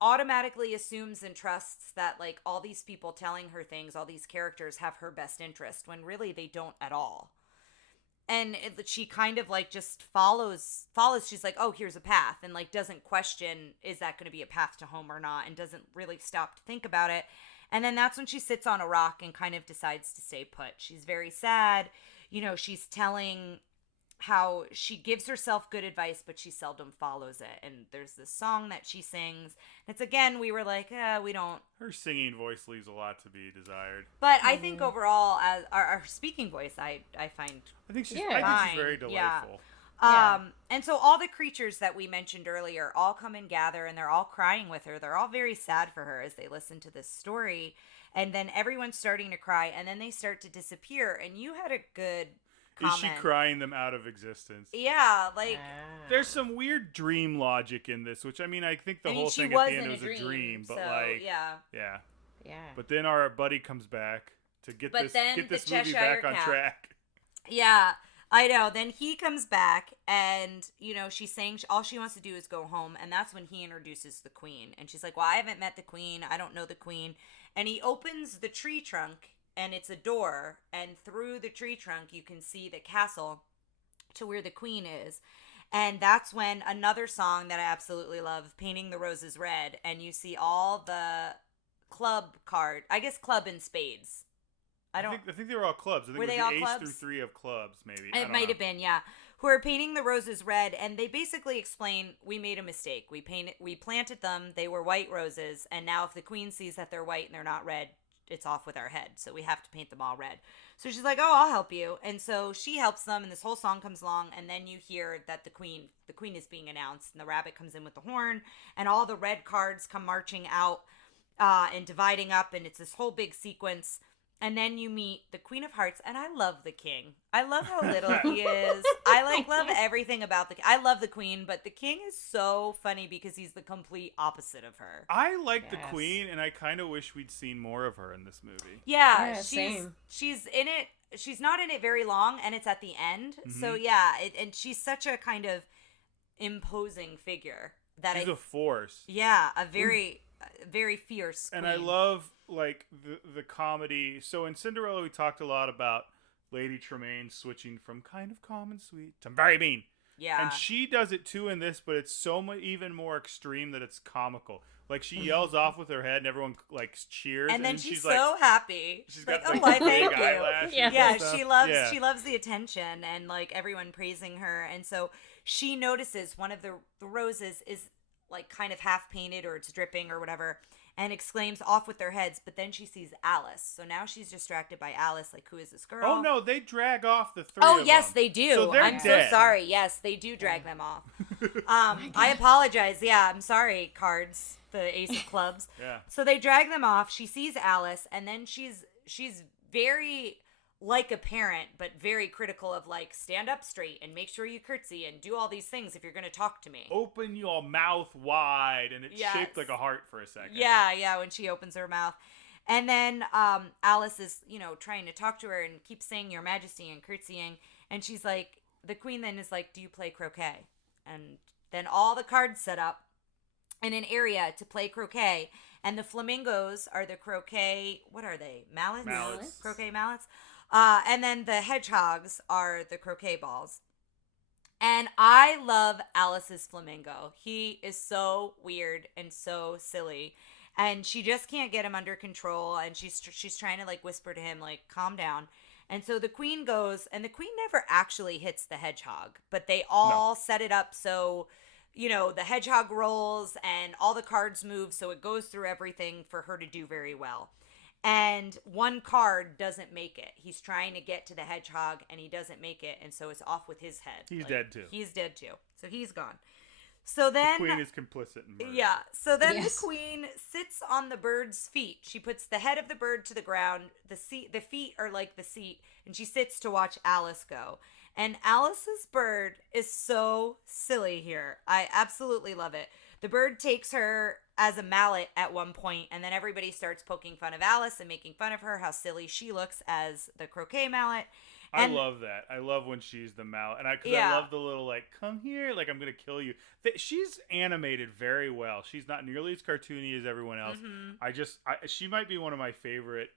automatically assumes and trusts that like all these people telling her things, all these characters have her best interest when really they don't at all. And she kind of like just follows. She's like, oh, here's a path. And like doesn't question, is that going to be a path to home or not? And doesn't really stop to think about it. And then that's when she sits on a rock and kind of decides to stay put. She's very sad. You know, she's telling how she gives herself good advice, but she seldom follows it. And there's this song that she sings. It's again, we were like, we don't. Her singing voice leaves a lot to be desired. But I think overall, as our speaking voice, I find. I think she's fine. Very delightful. Yeah. And so all the creatures that we mentioned earlier all come and gather, and they're all crying with her. They're all very sad for her as they listen to this story. And then everyone's starting to cry, and then they start to disappear. And you had a good comment. Is she crying them out of existence? Yeah, like... There's some weird dream logic in this, which, I mean, I think the whole thing at the end was a dream. But, like... Yeah. But then our buddy comes back to get this movie back on track. Yeah. I know. Then he comes back, and, you know, she's saying all she wants to do is go home, and that's when he introduces the queen. And she's like, well, I haven't met the queen. I don't know the queen. And he opens the tree trunk, and it's a door, and through the tree trunk, you can see the castle to where the queen is. And that's when another song that I absolutely love, Painting the Roses Red, and you see all the club and spades. I think they were all clubs. I think were it was they all the clubs? ace through 3 of clubs, maybe. It might have been, yeah. Who are painting the roses red, and they basically explain, we made a mistake. We planted them, they were white roses, and now if the queen sees that they're white and they're not red, it's off with our head. So we have to paint them all red. So she's like, oh, I'll help you. And so she helps them, and this whole song comes along, and then you hear that the queen is being announced, and the rabbit comes in with the horn, and all the red cards come marching out and dividing up, and it's this whole big sequence. And then you meet the Queen of Hearts, and I love the king. I love how little he is. I love everything about I love the queen, but the king is so funny because he's the complete opposite of her. I like the queen, and I kind of wish we'd seen more of her in this movie. Yeah, she's in it. She's not in it very long, and it's at the end. Mm-hmm. So yeah, and she's such a kind of imposing figure that she's a force. Yeah, a very fierce queen. And I love like the comedy. So in Cinderella, we talked a lot about Lady Tremaine switching from kind of calm and sweet to very mean. Yeah. And she does it too in this, but it's so much even more extreme that it's comical. Like she yells off with her head, and everyone like cheers, and then she's so like, happy. She's got like, like, oh, big thank eyelashes. Yeah, she loves the attention and like everyone praising her, and so she notices one of the roses is like kind of half painted or it's dripping or whatever, and exclaims off with their heads, but then she sees Alice. So now she's distracted by Alice, like, who is this girl? Oh no, they drag off the 3 of them. Oh yes, they do. So I'm dead. so sorry. Yes, they do drag them off. I apologize. Yeah, I'm sorry, cards, the ace of clubs. Yeah. So they drag them off. She sees Alice, and then she's very like a parent, but very critical of like, stand up straight and make sure you curtsy and do all these things if you're going to talk to me. Open your mouth wide, and it's shaped like a heart for a second. Yeah, when she opens her mouth. And then Alice is, trying to talk to her and keeps saying Your Majesty and curtsying. And she's like, the queen then is like, do you play croquet? And then all the cards set up in an area to play croquet. And the flamingos are the croquet, what are they? Mallets? Croquet mallets. And then the hedgehogs are the croquet balls. And I love Alice's flamingo. He is so weird and so silly. And she just can't get him under control. And she's trying to like whisper to him, like, calm down. And so the queen goes, and the queen never actually hits the hedgehog. But they all set it up so, the hedgehog rolls and all the cards move. So it goes through everything for her to do very well. And one card doesn't make it. He's trying to get to the hedgehog, and he doesn't make it, and so it's off with his head. He's dead, too. He's dead, too. So he's gone. So then... The queen is complicit in murder. Yeah. So then the queen sits on the bird's feet. She puts the head of the bird to the ground. The feet are like the seat, and she sits to watch Alice go. And Alice's bird is so silly here. I absolutely love it. The bird takes her as a mallet at one point, and then everybody starts poking fun of Alice and making fun of her, how silly she looks as the croquet mallet. And I love that. I love when she's the mallet. And I love the little, like, come here, like, I'm going to kill you. She's animated very well. She's not nearly as cartoony as everyone else. Mm-hmm. She might be one of my favorite.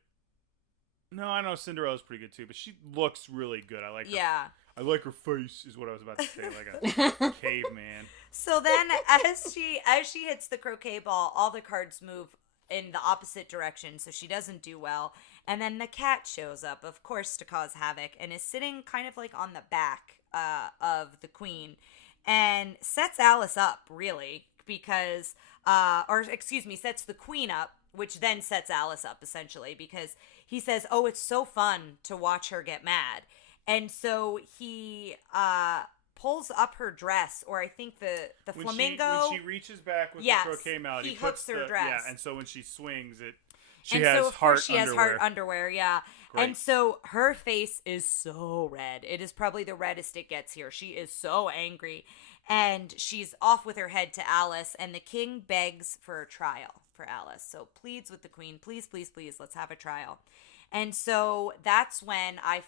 No, I know Cinderella's pretty good, too, but she looks really good. I like her. Yeah. I like her face, is what I was about to say, like a caveman. So then, as she hits the croquet ball, all the cards move in the opposite direction, so she doesn't do well. And then the cat shows up, of course, to cause havoc, and is sitting kind of like on the back of the queen, and sets Alice up, really, because, sets the queen up, which then sets Alice up, essentially, because he says, oh, it's so fun to watch her get mad. And so he pulls up her dress, or I think the flamingo. When she reaches back with the croquet mallet, he hooks her dress. Yeah, and so when she swings it, she has heart underwear, yeah. Great. And so her face is so red. It is probably the reddest it gets here. She is so angry. And she's off with her head to Alice, and the king begs for a trial for Alice. So pleads with the queen, please, please, please, let's have a trial. And so that's when I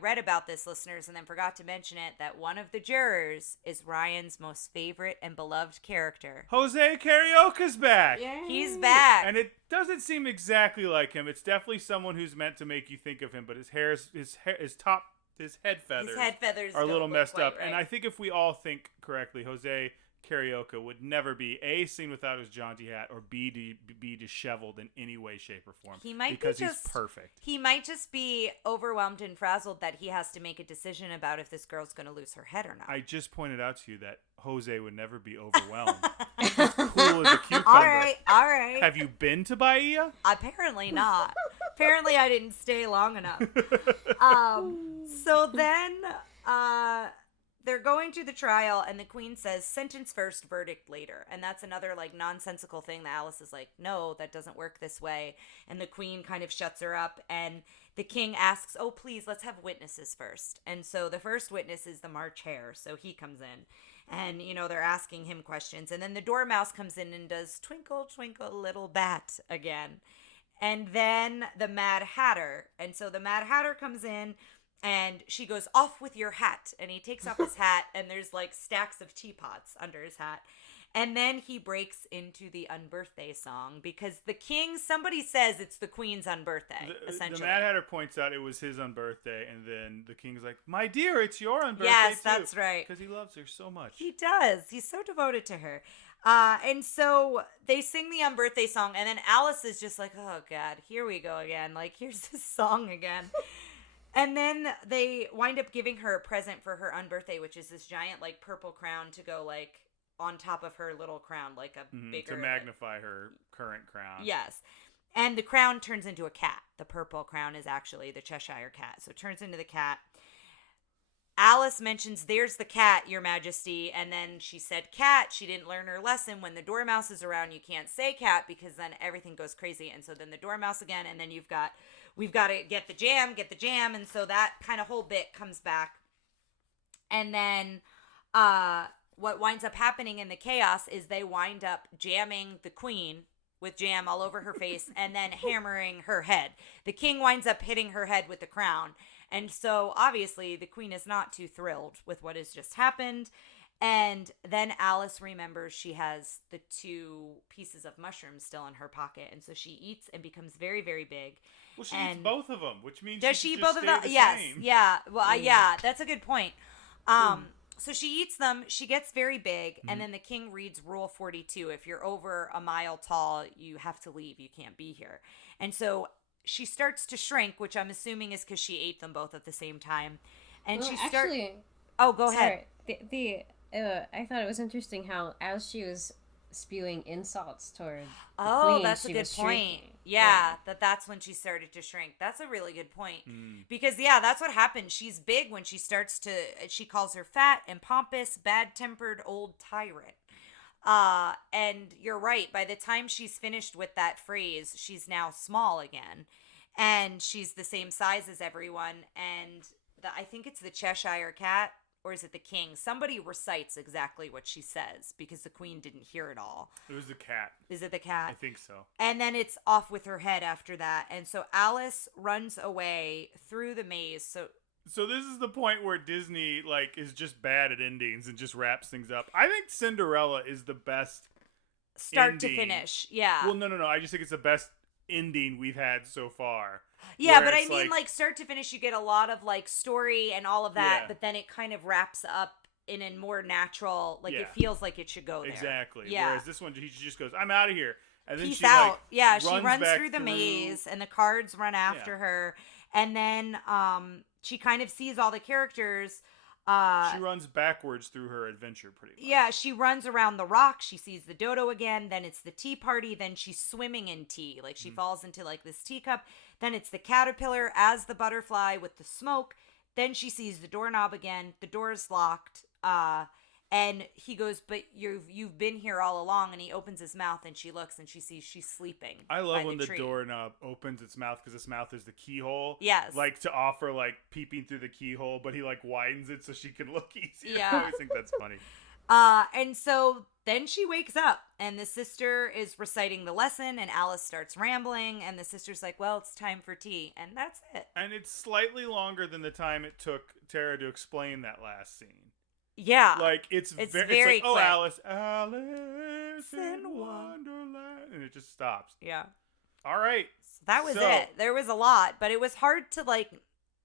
read about this, listeners, and then forgot to mention it, that one of the jurors is Ryan's most favorite and beloved character. Jose Carioca's back. Yay. He's back. And it doesn't seem exactly like him. It's definitely someone who's meant to make you think of him, but his head feathers are a little messed up. Right. And I think if we all think correctly, Jose Carioca would never be A, seen without his jaunty hat, or B, to be disheveled in any way, shape, or form. Because he's perfect. He might just be overwhelmed and frazzled that he has to make a decision about if this girl's going to lose her head or not. I just pointed out to you that Jose would never be overwhelmed. He's cool as a cucumber. All right. Have you been to Bahia? Apparently not. Apparently I didn't stay long enough. So then they're going to the trial, and the queen says, sentence first, verdict later. And that's another, like, nonsensical thing that Alice is like, no, that doesn't work this way. And the queen kind of shuts her up, and the king asks, oh, please, let's have witnesses first. And so the first witness is the March Hare, so he comes in. And, they're asking him questions. And then the dormouse comes in and does Twinkle, Twinkle, Little Bat again. And then the Mad Hatter. And so the Mad Hatter comes in, and she goes, off with your hat. And he takes off his hat, and there's like stacks of teapots under his hat. And then he breaks into the Unbirthday song, because the king, somebody says it's the queen's unbirthday, essentially. The Mad Hatter points out it was his unbirthday, and then the king's like, my dear, it's your unbirthday yes, too. That's right. Because he loves her so much. He does. He's so devoted to her. And so they sing the Unbirthday song, and then Alice is just like, oh, God, here we go again. Like, here's this song again. And then they wind up giving her a present for her unbirthday, which is this giant, like, purple crown to go, like, on top of her little crown, like a bigger... To magnify her current crown. Yes. And the crown turns into a cat. The purple crown is actually the Cheshire Cat. So it turns into the cat. Alice mentions, there's the cat, Your Majesty. And then she said cat. She didn't learn her lesson. When the dormouse is around, you can't say cat, because then everything goes crazy. And so then the dormouse again, and then we've got to get the jam. And so that kind of whole bit comes back. And then what winds up happening in the chaos is they wind up jamming the queen with jam all over her face and then hammering her head. The king winds up hitting her head with the crown. And so obviously the queen is not too thrilled with what has just happened. And then Alice remembers she has the 2 pieces of mushrooms still in her pocket. And so she eats and becomes very, very big. Well, she eats both of them, which means does she eat both of them? Yes. Same. Yeah. Well, yeah, that's a good point. So she eats them. She gets very big. And then the king reads Rule 42. If you're over a mile tall, you have to leave. You can't be here. And so she starts to shrink, which I'm assuming is because she ate them both at the same time. And well, she starts... Oh, go ahead. I thought it was interesting how, as she was spewing insults toward the queen, that's a good point. Yeah, that's when she started to shrink. That's a really good point. Because, yeah, that's what happens. She's big when she starts to... She calls her fat and pompous, bad-tempered old tyrant. And you're right. By the time she's finished with that phrase, she's now small again. And she's the same size as everyone. And I think it's the Cheshire Cat, or is it the king? Somebody recites exactly what she says, because the queen didn't hear it all. It was the cat. Is it the cat? I think so. And then it's off with her head after that. And so Alice runs away through the maze. So this is the point where Disney, like, is just bad at endings and just wraps things up. I think Cinderella is the best start to finish. Yeah. Well, no. I just think it's the best ending we've had so far. Yeah, but I mean, like, start to finish, you get a lot of, like, story and all of that, but then it kind of wraps up in a more natural, like, it feels like it should go there. Exactly. Yeah. Whereas this one, he just goes, I'm out of here. And then peace she, out. like, Yeah, she runs runs back through the through- maze, and the cards run after her. And then she kind of sees all the characters. She runs backwards through her adventure pretty much. Yeah, she runs around the rock. She sees the dodo again. Then it's the tea party. Then she's swimming in tea. Like, she falls into, like, this teacup. Then it's the caterpillar as the butterfly with the smoke. Then she sees the doorknob again. The door's locked. And he goes, but you've been here all along. And he opens his mouth, and she looks, and she sees she's sleeping. I love when the tree. doorknob opens its mouth, because its mouth is the keyhole. Yes. Like, to offer, like, peeping through the keyhole, but he, like, widens it so she can look easier. Yeah. I always think that's funny. And so then she wakes up, and the sister is reciting the lesson, and Alice starts rambling, and the sister's like, well, it's time for tea. And that's it. And it's slightly longer than the time it took Tara to explain that last scene. Yeah. Like, it's very it's like, quick. Alice in Wonderland. And it just stops. Yeah. All right. So that was it. There was a lot, but it was hard to, like,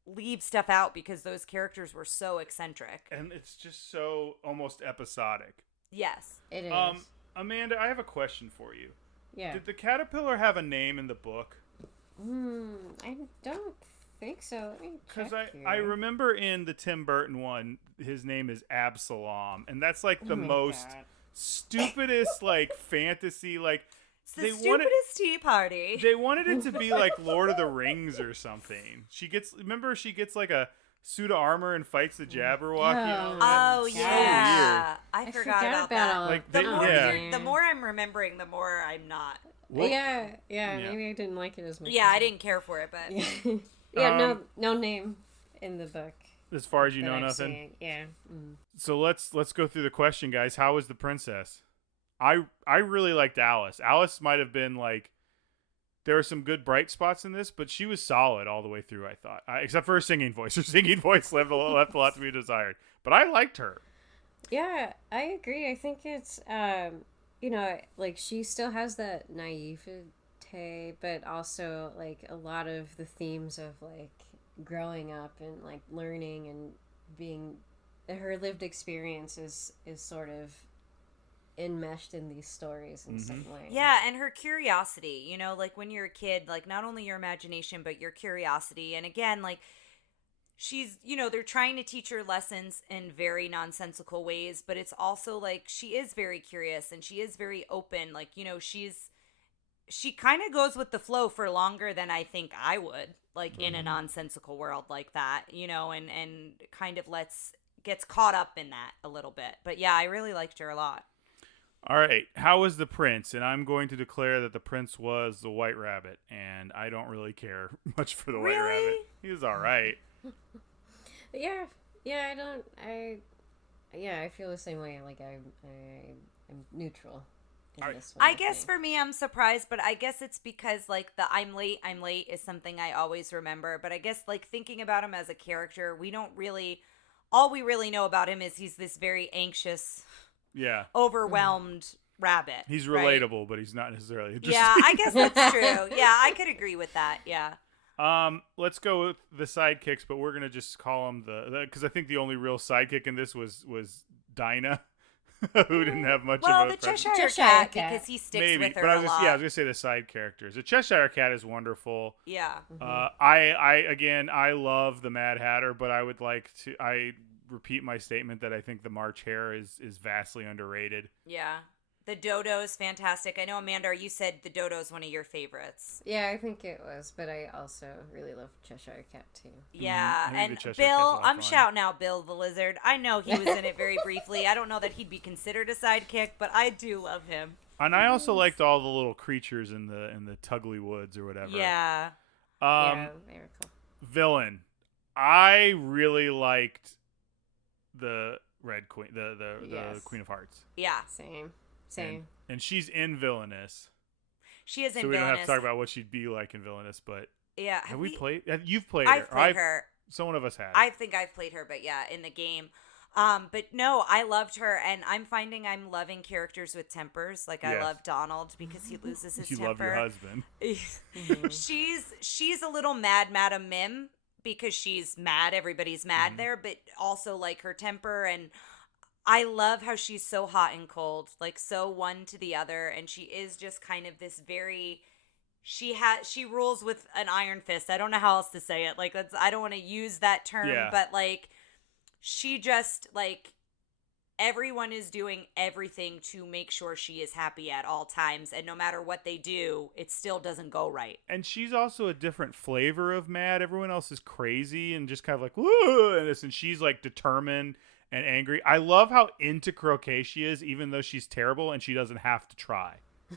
leave stuff out because those characters were so eccentric. And it's just so almost episodic. Yes. It is. Amanda, I have a question for you. Yeah. Did the caterpillar have a name in the book? I don't think so. Let me check Because here. I remember in the Tim Burton one, his name is Absalom, and that's like the most stupidest like fantasy. Like, It's the stupidest tea party. They wanted it to be like Lord of the Rings or something. She gets like a suit of armor and fights the Jabberwocky. Oh, It's yeah. so I forgot about that. all Like, The more I'm remembering, the more I'm not. weird. Yeah, maybe I didn't like it as much. Yeah, I didn't care for it, but Yeah, no name in the book. As far as you that know, I'm nothing. seeing. Yeah. So let's go through the question, guys. How was the princess? I really liked Alice. Alice might have been like, there were some good bright spots in this, but she was solid all the way through, I thought. Except for her singing voice. Her singing voice left a lot to be desired. But I liked her. Yeah, I agree. I think it's, like, she still has that naivete, but also, like, a lot of the themes of, like, growing up and, like, learning and being, her lived experience is sort of enmeshed in these stories in some way. yeah, and her curiosity, like when you're a kid, like not only your imagination, but your curiosity. And again, like she's, they're trying to teach her lessons in very nonsensical ways, but it's also like she is very curious and she is very open. Like, she kind of goes with the flow for longer than I think I would, like in a nonsensical world like that, and kind of gets caught up in that a little bit. But yeah, I really liked her a lot. All right. How was the prince? And I'm going to declare that the prince was the white rabbit. And I don't really care much for the white rabbit. He was all right. Yeah, I feel the same way. Like, I'm neutral in this one. I guess for me, I'm surprised, but I guess it's because, like, the I'm late is something I always remember. But I guess, like, thinking about him as a character, all we really know about him is he's this very anxious, overwhelmed rabbit. He's relatable, but he's not necessarily interesting. Yeah, I guess that's true. Yeah, I could agree with that. Yeah. Let's go with the sidekicks, but we're gonna just call him because I think the only real sidekick in this was Dinah, who didn't have much of a the presence. Cheshire Cat, because he sticks with her but I a lot. was gonna say the side characters. The Cheshire Cat is wonderful. Yeah. I love the Mad Hatter, but I repeat my statement that I think the March Hare is vastly underrated. Yeah. The Dodo is fantastic. I know, Amanda, you said the Dodo is one of your favorites. Yeah, I think it was, but I also really love Cheshire Cat too. Yeah, and Cat's Bill, I'm fun. shouting out Bill the Lizard. I know he was in it very briefly. I don't know that he'd be considered a sidekick, but I do love him. And I also liked all the little creatures in the Tuggly Woods or whatever. Yeah. Yeah, they were cool. Villain. I really liked the Red Queen, the Queen of Hearts. Yeah. Same. And she's in Villainous. She is in So we don't have Villainous. to talk about what she'd be like in Villainous, but Yeah. have we played? You've played I've her. played her. Some of us have. I think I've played her, but yeah, in the game. But no, I loved her, and I'm finding I'm loving characters with tempers. Like, I love Donald because he loses his you temper. love your husband. She's a little mad Madam Mim because she's mad. Everybody's mad there, but also like her temper, and I love how she's so hot and cold, like so one to the other, and she is just kind of this very. She rules with an iron fist. I don't know how else to say it. Like I don't want to use that term, but like she just like. Everyone is doing everything to make sure she is happy at all times, and no matter what they do, it still doesn't go right. And she's also a different flavor of mad. Everyone else is crazy and just kind of like, woo, and she's like determined and angry. I love how into croquet she is, even though she's terrible and she doesn't have to try.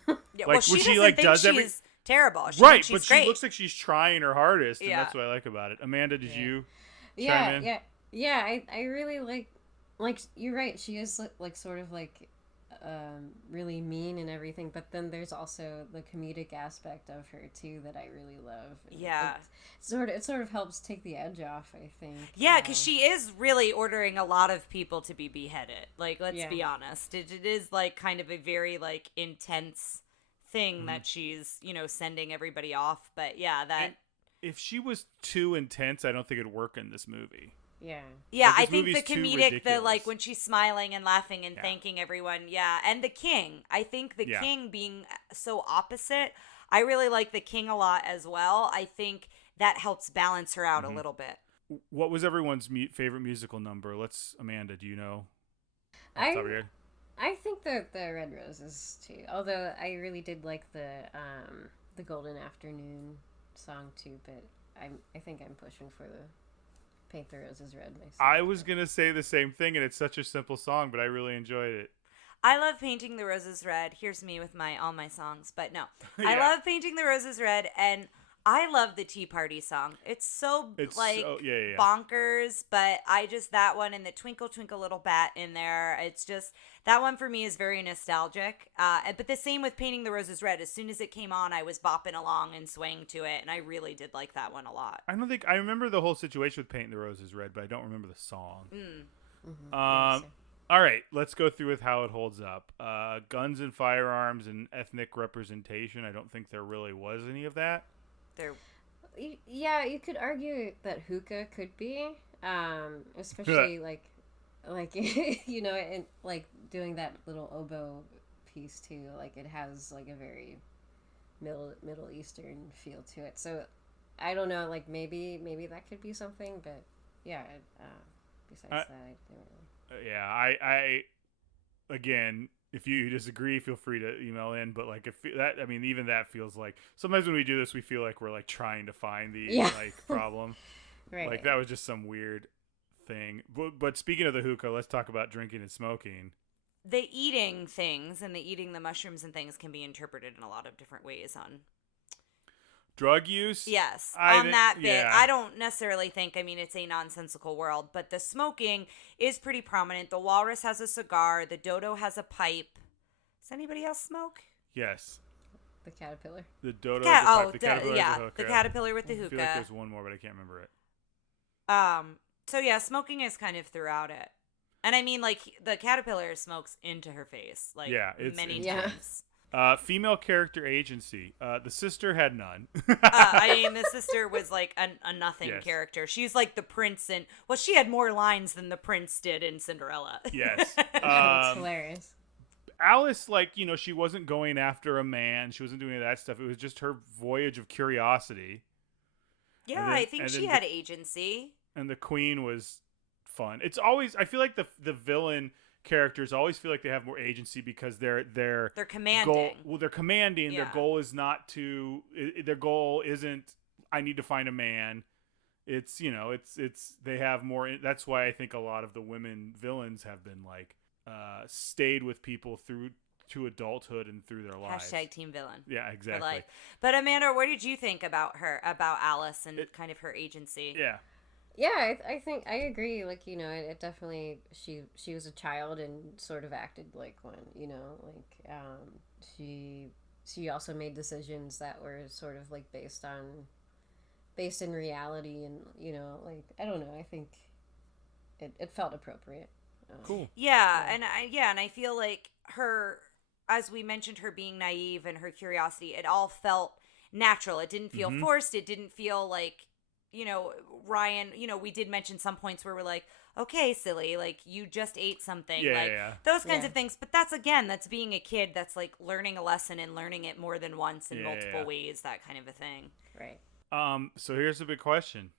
Yeah, like, well, she like does she's terrible. Right, but great. She looks like she's trying her hardest, and that's what I like about it. Amanda, did you chime in? Yeah, I really like, you're right, she is, like, sort of, like, really mean and everything, but then there's also the comedic aspect of her, too, that I really love. Yeah. It sort of helps take the edge off, I think. Yeah, because she is really ordering a lot of people to be beheaded. Like, let's be honest. It is, like, kind of a very, like, intense thing that she's, sending everybody off, but yeah, that... And if she was too intense, I don't think it'd work in this movie. Yeah. Yeah, I think the comedic, the like when she's smiling and laughing and thanking everyone, and the king. I think the king being so opposite, I really like the king a lot as well. I think that helps balance her out a little bit. What was everyone's favorite musical number? Amanda, do you know? I think the Red Roses too. Although I really did like the Golden Afternoon song too, but I think I'm pushing for the Paint the Roses Red myself. I was going to say the same thing, and it's such a simple song, but I really enjoyed it. I love Painting the Roses Red. Here's me with all my songs, but no. I love Painting the Roses Red, and I love the Tea Party song. It's bonkers, but that one and the Twinkle Twinkle Little Bat in there, it's just, that one for me is very nostalgic. But the same with Painting the Roses Red. As soon as it came on, I was bopping along and swaying to it, and I really did like that one a lot. I remember the whole situation with Painting the Roses Red, but I don't remember the song. All right, let's go through with how it holds up. Guns and firearms and ethnic representation. I don't think there really was any of that. Yeah, you could argue that hookah could be, especially like and like doing that little oboe piece too. Like it has like a very Middle Eastern feel to it. So I don't know, like maybe that could be something, but yeah. Besides that, I don't really. Yeah, I again. If you disagree, feel free to email in. But like, even that feels like sometimes when we do this, we feel like we're like trying to find the problem. Right. Like that was just some weird thing. But speaking of the hookah, let's talk about drinking and smoking. The eating things and the eating the mushrooms and things can be interpreted in a lot of different ways on drug use. Yes, on that bit. Yeah. I don't necessarily think, it's a nonsensical world, but the smoking is pretty prominent. The walrus has a cigar. The dodo has a pipe. Does anybody else smoke? Yes. The caterpillar. The dodo has a pipe. The caterpillar has a hookah. The caterpillar with the hookah. I feel like there's one more, but I can't remember it. So yeah, smoking is kind of throughout it. And like, the caterpillar smokes into her face, like, many times. Female character agency. The sister had none. The sister was like a nothing character. She's like the prince she had more lines than the prince did in Cinderella. Yes. It's hilarious. Alice, she wasn't going after a man. She wasn't doing any of that stuff. It was just her voyage of curiosity. Yeah, I think she had agency. And the queen was fun. It's always, I feel like the villain characters always feel like they have more agency because they're commanding. They're commanding. Yeah. Their goal is not to. Their goal isn't. I need to find a man. It's they have more. That's why I think a lot of the women villains have been stayed with people through to adulthood and through their lives. # team villain. Yeah, exactly. But Amanda, what did you think about Alice and kind of her agency? Yeah. Yeah, I think I agree. It definitely, she was a child and sort of acted like one, she also made decisions that were sort of like based in reality, and I don't know, I think it felt appropriate. Cool. Yeah, and I feel like her, as we mentioned, her being naive and her curiosity, it all felt natural. It didn't feel forced. It didn't feel like, Ryan, we did mention some points where we're like, okay, silly, like you just ate something, Yeah. Those kinds of things. But that's being a kid. That's like learning a lesson and learning it more than once in multiple ways, that kind of a thing. Right. So here's a big question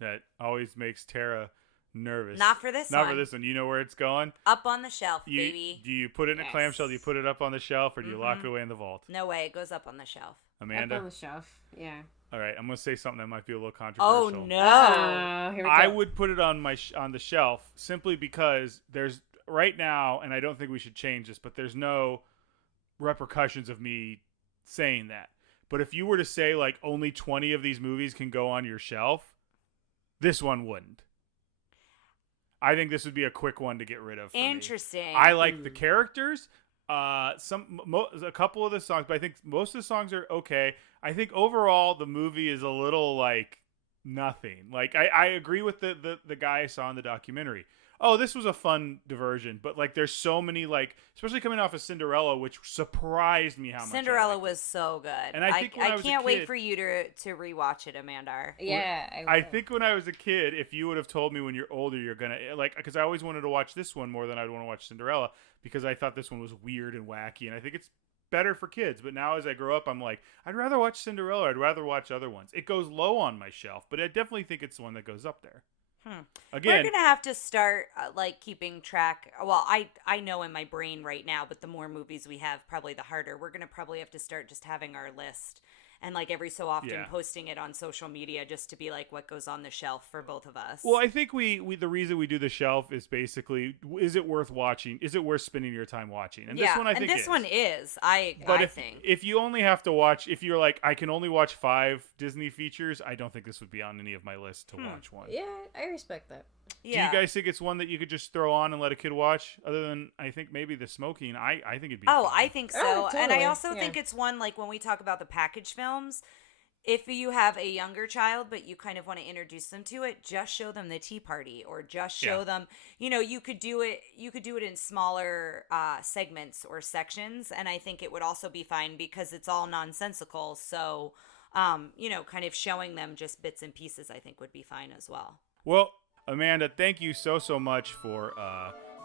that always makes Tara nervous. Not for this one. Not for this one. You know where it's going? Up on the shelf, baby. Do you put it in a clamshell? Do you put it up on the shelf, or do you lock it away in the vault? No way. It goes up on the shelf. Amanda? Up on the shelf. Yeah. All right. I'm going to say something that might be a little controversial. Oh, no. Here we go. I would put it on the shelf simply because there's right now, and I don't think we should change this, but there's no repercussions of me saying that. But if you were to say like only 20 of these movies can go on your shelf, this one wouldn't. I think this would be a quick one to get rid of. Interesting. I like the characters. A couple of the songs, but I think most of the songs are okay. I think overall the movie is a little like nothing. Like I agree with the guy I saw in the documentary. Oh, this was a fun diversion, but like there's so many, like especially coming off of Cinderella, which surprised me how much Cinderella was so good. And I think I can't wait for you to rewatch it, Amanda. Yeah, I think when I was a kid, if you would have told me when you're older you're gonna like, because I always wanted to watch this one more than I'd want to watch Cinderella because I thought this one was weird and wacky, and I think it's better for kids. But now as I grow up, I'm like, I'd rather watch Cinderella. I'd rather watch other ones. It goes low on my shelf, but I definitely think it's the one that goes up there. Again, we're gonna have to start keeping track. Well, I know in my brain right now, but the more movies we have, probably the harder. We're gonna probably have to start just having our list and like every so often posting it on social media just to be like what goes on the shelf for both of us. Well, I think we the reason we do the shelf is basically, is it worth watching? Is it worth spending your time watching? And this one I think this one is. I think. If you only have to watch, if you're like, I can only watch 5 Disney features, I don't think this would be on any of my list to watch one. Yeah, I respect that. Yeah. Do you guys think it's one that you could just throw on and let a kid watch? Other than, I think maybe the smoking, I think it'd be fun. I think so. Totally. And I also think it's one, like when we talk about the package films, if you have a younger child but you kind of want to introduce them to it, just show them the Tea Party, or just show them, you could do it in smaller segments or sections, and I think it would also be fine because it's all nonsensical. So kind of showing them just bits and pieces I think would be fine as well. Well, Amanda, thank you so much for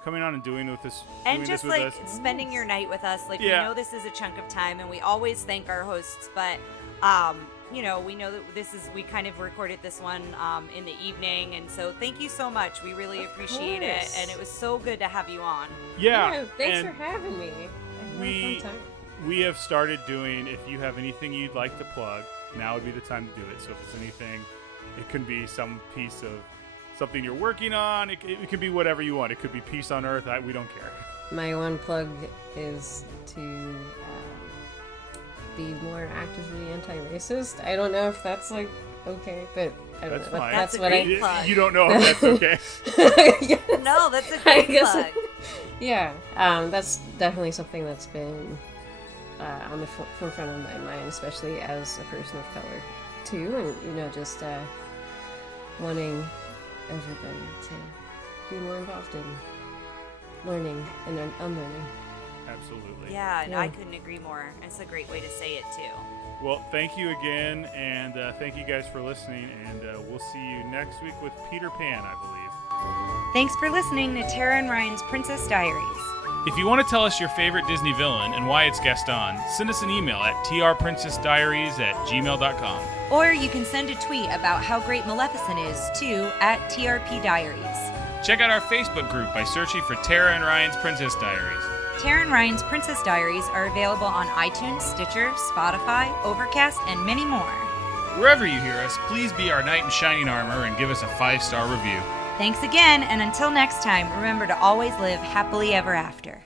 coming on and doing this and just like us. Spending your night with us. Like we know this is a chunk of time, and we always thank our hosts, but we know that we kind of recorded this one in the evening, and so thank you so much. We really appreciate it, and it was so good to have you on. Yeah, thanks for having me. We have started doing, if you have anything you'd like to plug, now would be the time to do it. So if it's anything, it can be some piece of something you're working on. It could be whatever you want. It could be peace on earth. We don't care. My one plug is to be more actively anti-racist. I don't know if that's like okay, but I don't know. Fine. That's what plug. You don't know if that's okay. No, that's a great plug. Yeah, that's definitely something that's been on the forefront of my mind, especially as a person of color too, and just wanting everybody to be more involved in learning and unlearning. Absolutely. Yeah, I couldn't agree more. It's a great way to say it too. Well, thank you again, and thank you guys for listening, and we'll see you next week with Peter Pan, I believe. Thanks for listening to Tara and Ryan's Princess Diaries. If you want to tell us your favorite Disney villain and why it's guest on, send us an email at trprincessdiaries@gmail.com. Or you can send a tweet about how great Maleficent is to @TRPDiaries. Check out our Facebook group by searching for Tara and Ryan's Princess Diaries. Tara and Ryan's Princess Diaries are available on iTunes, Stitcher, Spotify, Overcast, and many more. Wherever you hear us, please be our knight in shining armor and give us a 5-star review. Thanks again, and until next time, remember to always live happily ever after.